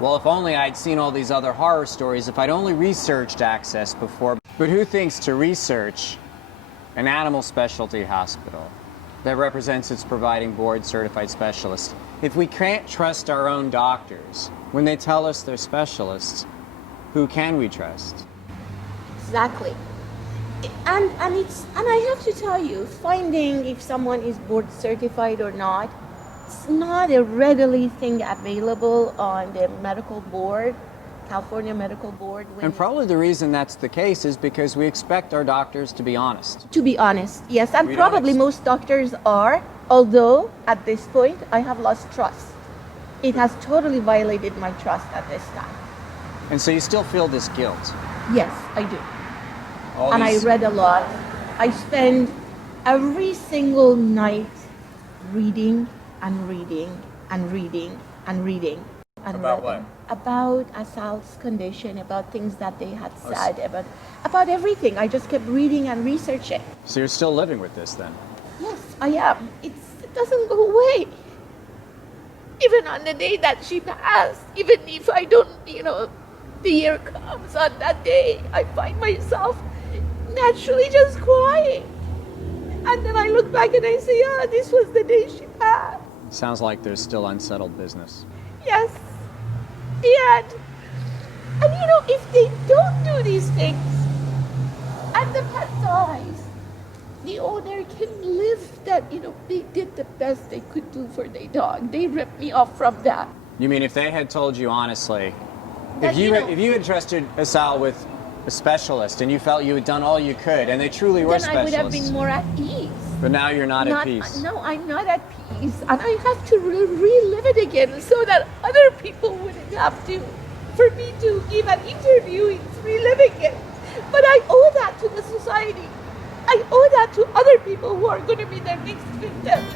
well, if only I'd seen all these other horror stories, if I'd only researched Access before. But who thinks to research an animal specialty hospital that represents its providing board-certified specialists? If we can't trust our own doctors when they tell us they're specialists, who can we trust? Exactly. And I have to tell you, finding if someone is board certified or not, it's not a readily thing available on the medical board, California Medical Board. And probably the reason that's the case is because we expect our doctors to be honest. To be honest, yes, and We don't probably most doctors are, although at this point I have lost trust. It has totally violated my trust at this time. And so you still feel this guilt. Yes, I do. All And I these- read a lot. I spend every single night reading and reading and reading and reading. And About reading. About Asal's condition, about things that they had said, about everything. I just kept reading and researching. So you're still living with this then? Yes, I am. It doesn't go away. Even on the day that she passed, even if I don't, the year comes on that day, I find myself naturally just crying. And then I look back and I say, yeah, this was the day she passed. Sounds like there's still unsettled business. Yes. And if they don't do these things and the pet dies, the owner can live that, they did the best they could do for their dog. They ripped me off from that. You mean if they had told you honestly, That, if you had trusted Asal with a specialist and you felt you had done all you could and they truly were then I would have specialists, been more at ease. but now you're not at peace. No, I'm not at peace. And I have to relive it again so that other people wouldn't have to, for me to give an interview, it's reliving it. But I owe that to the society. I owe that to other people who are going to be their next victims.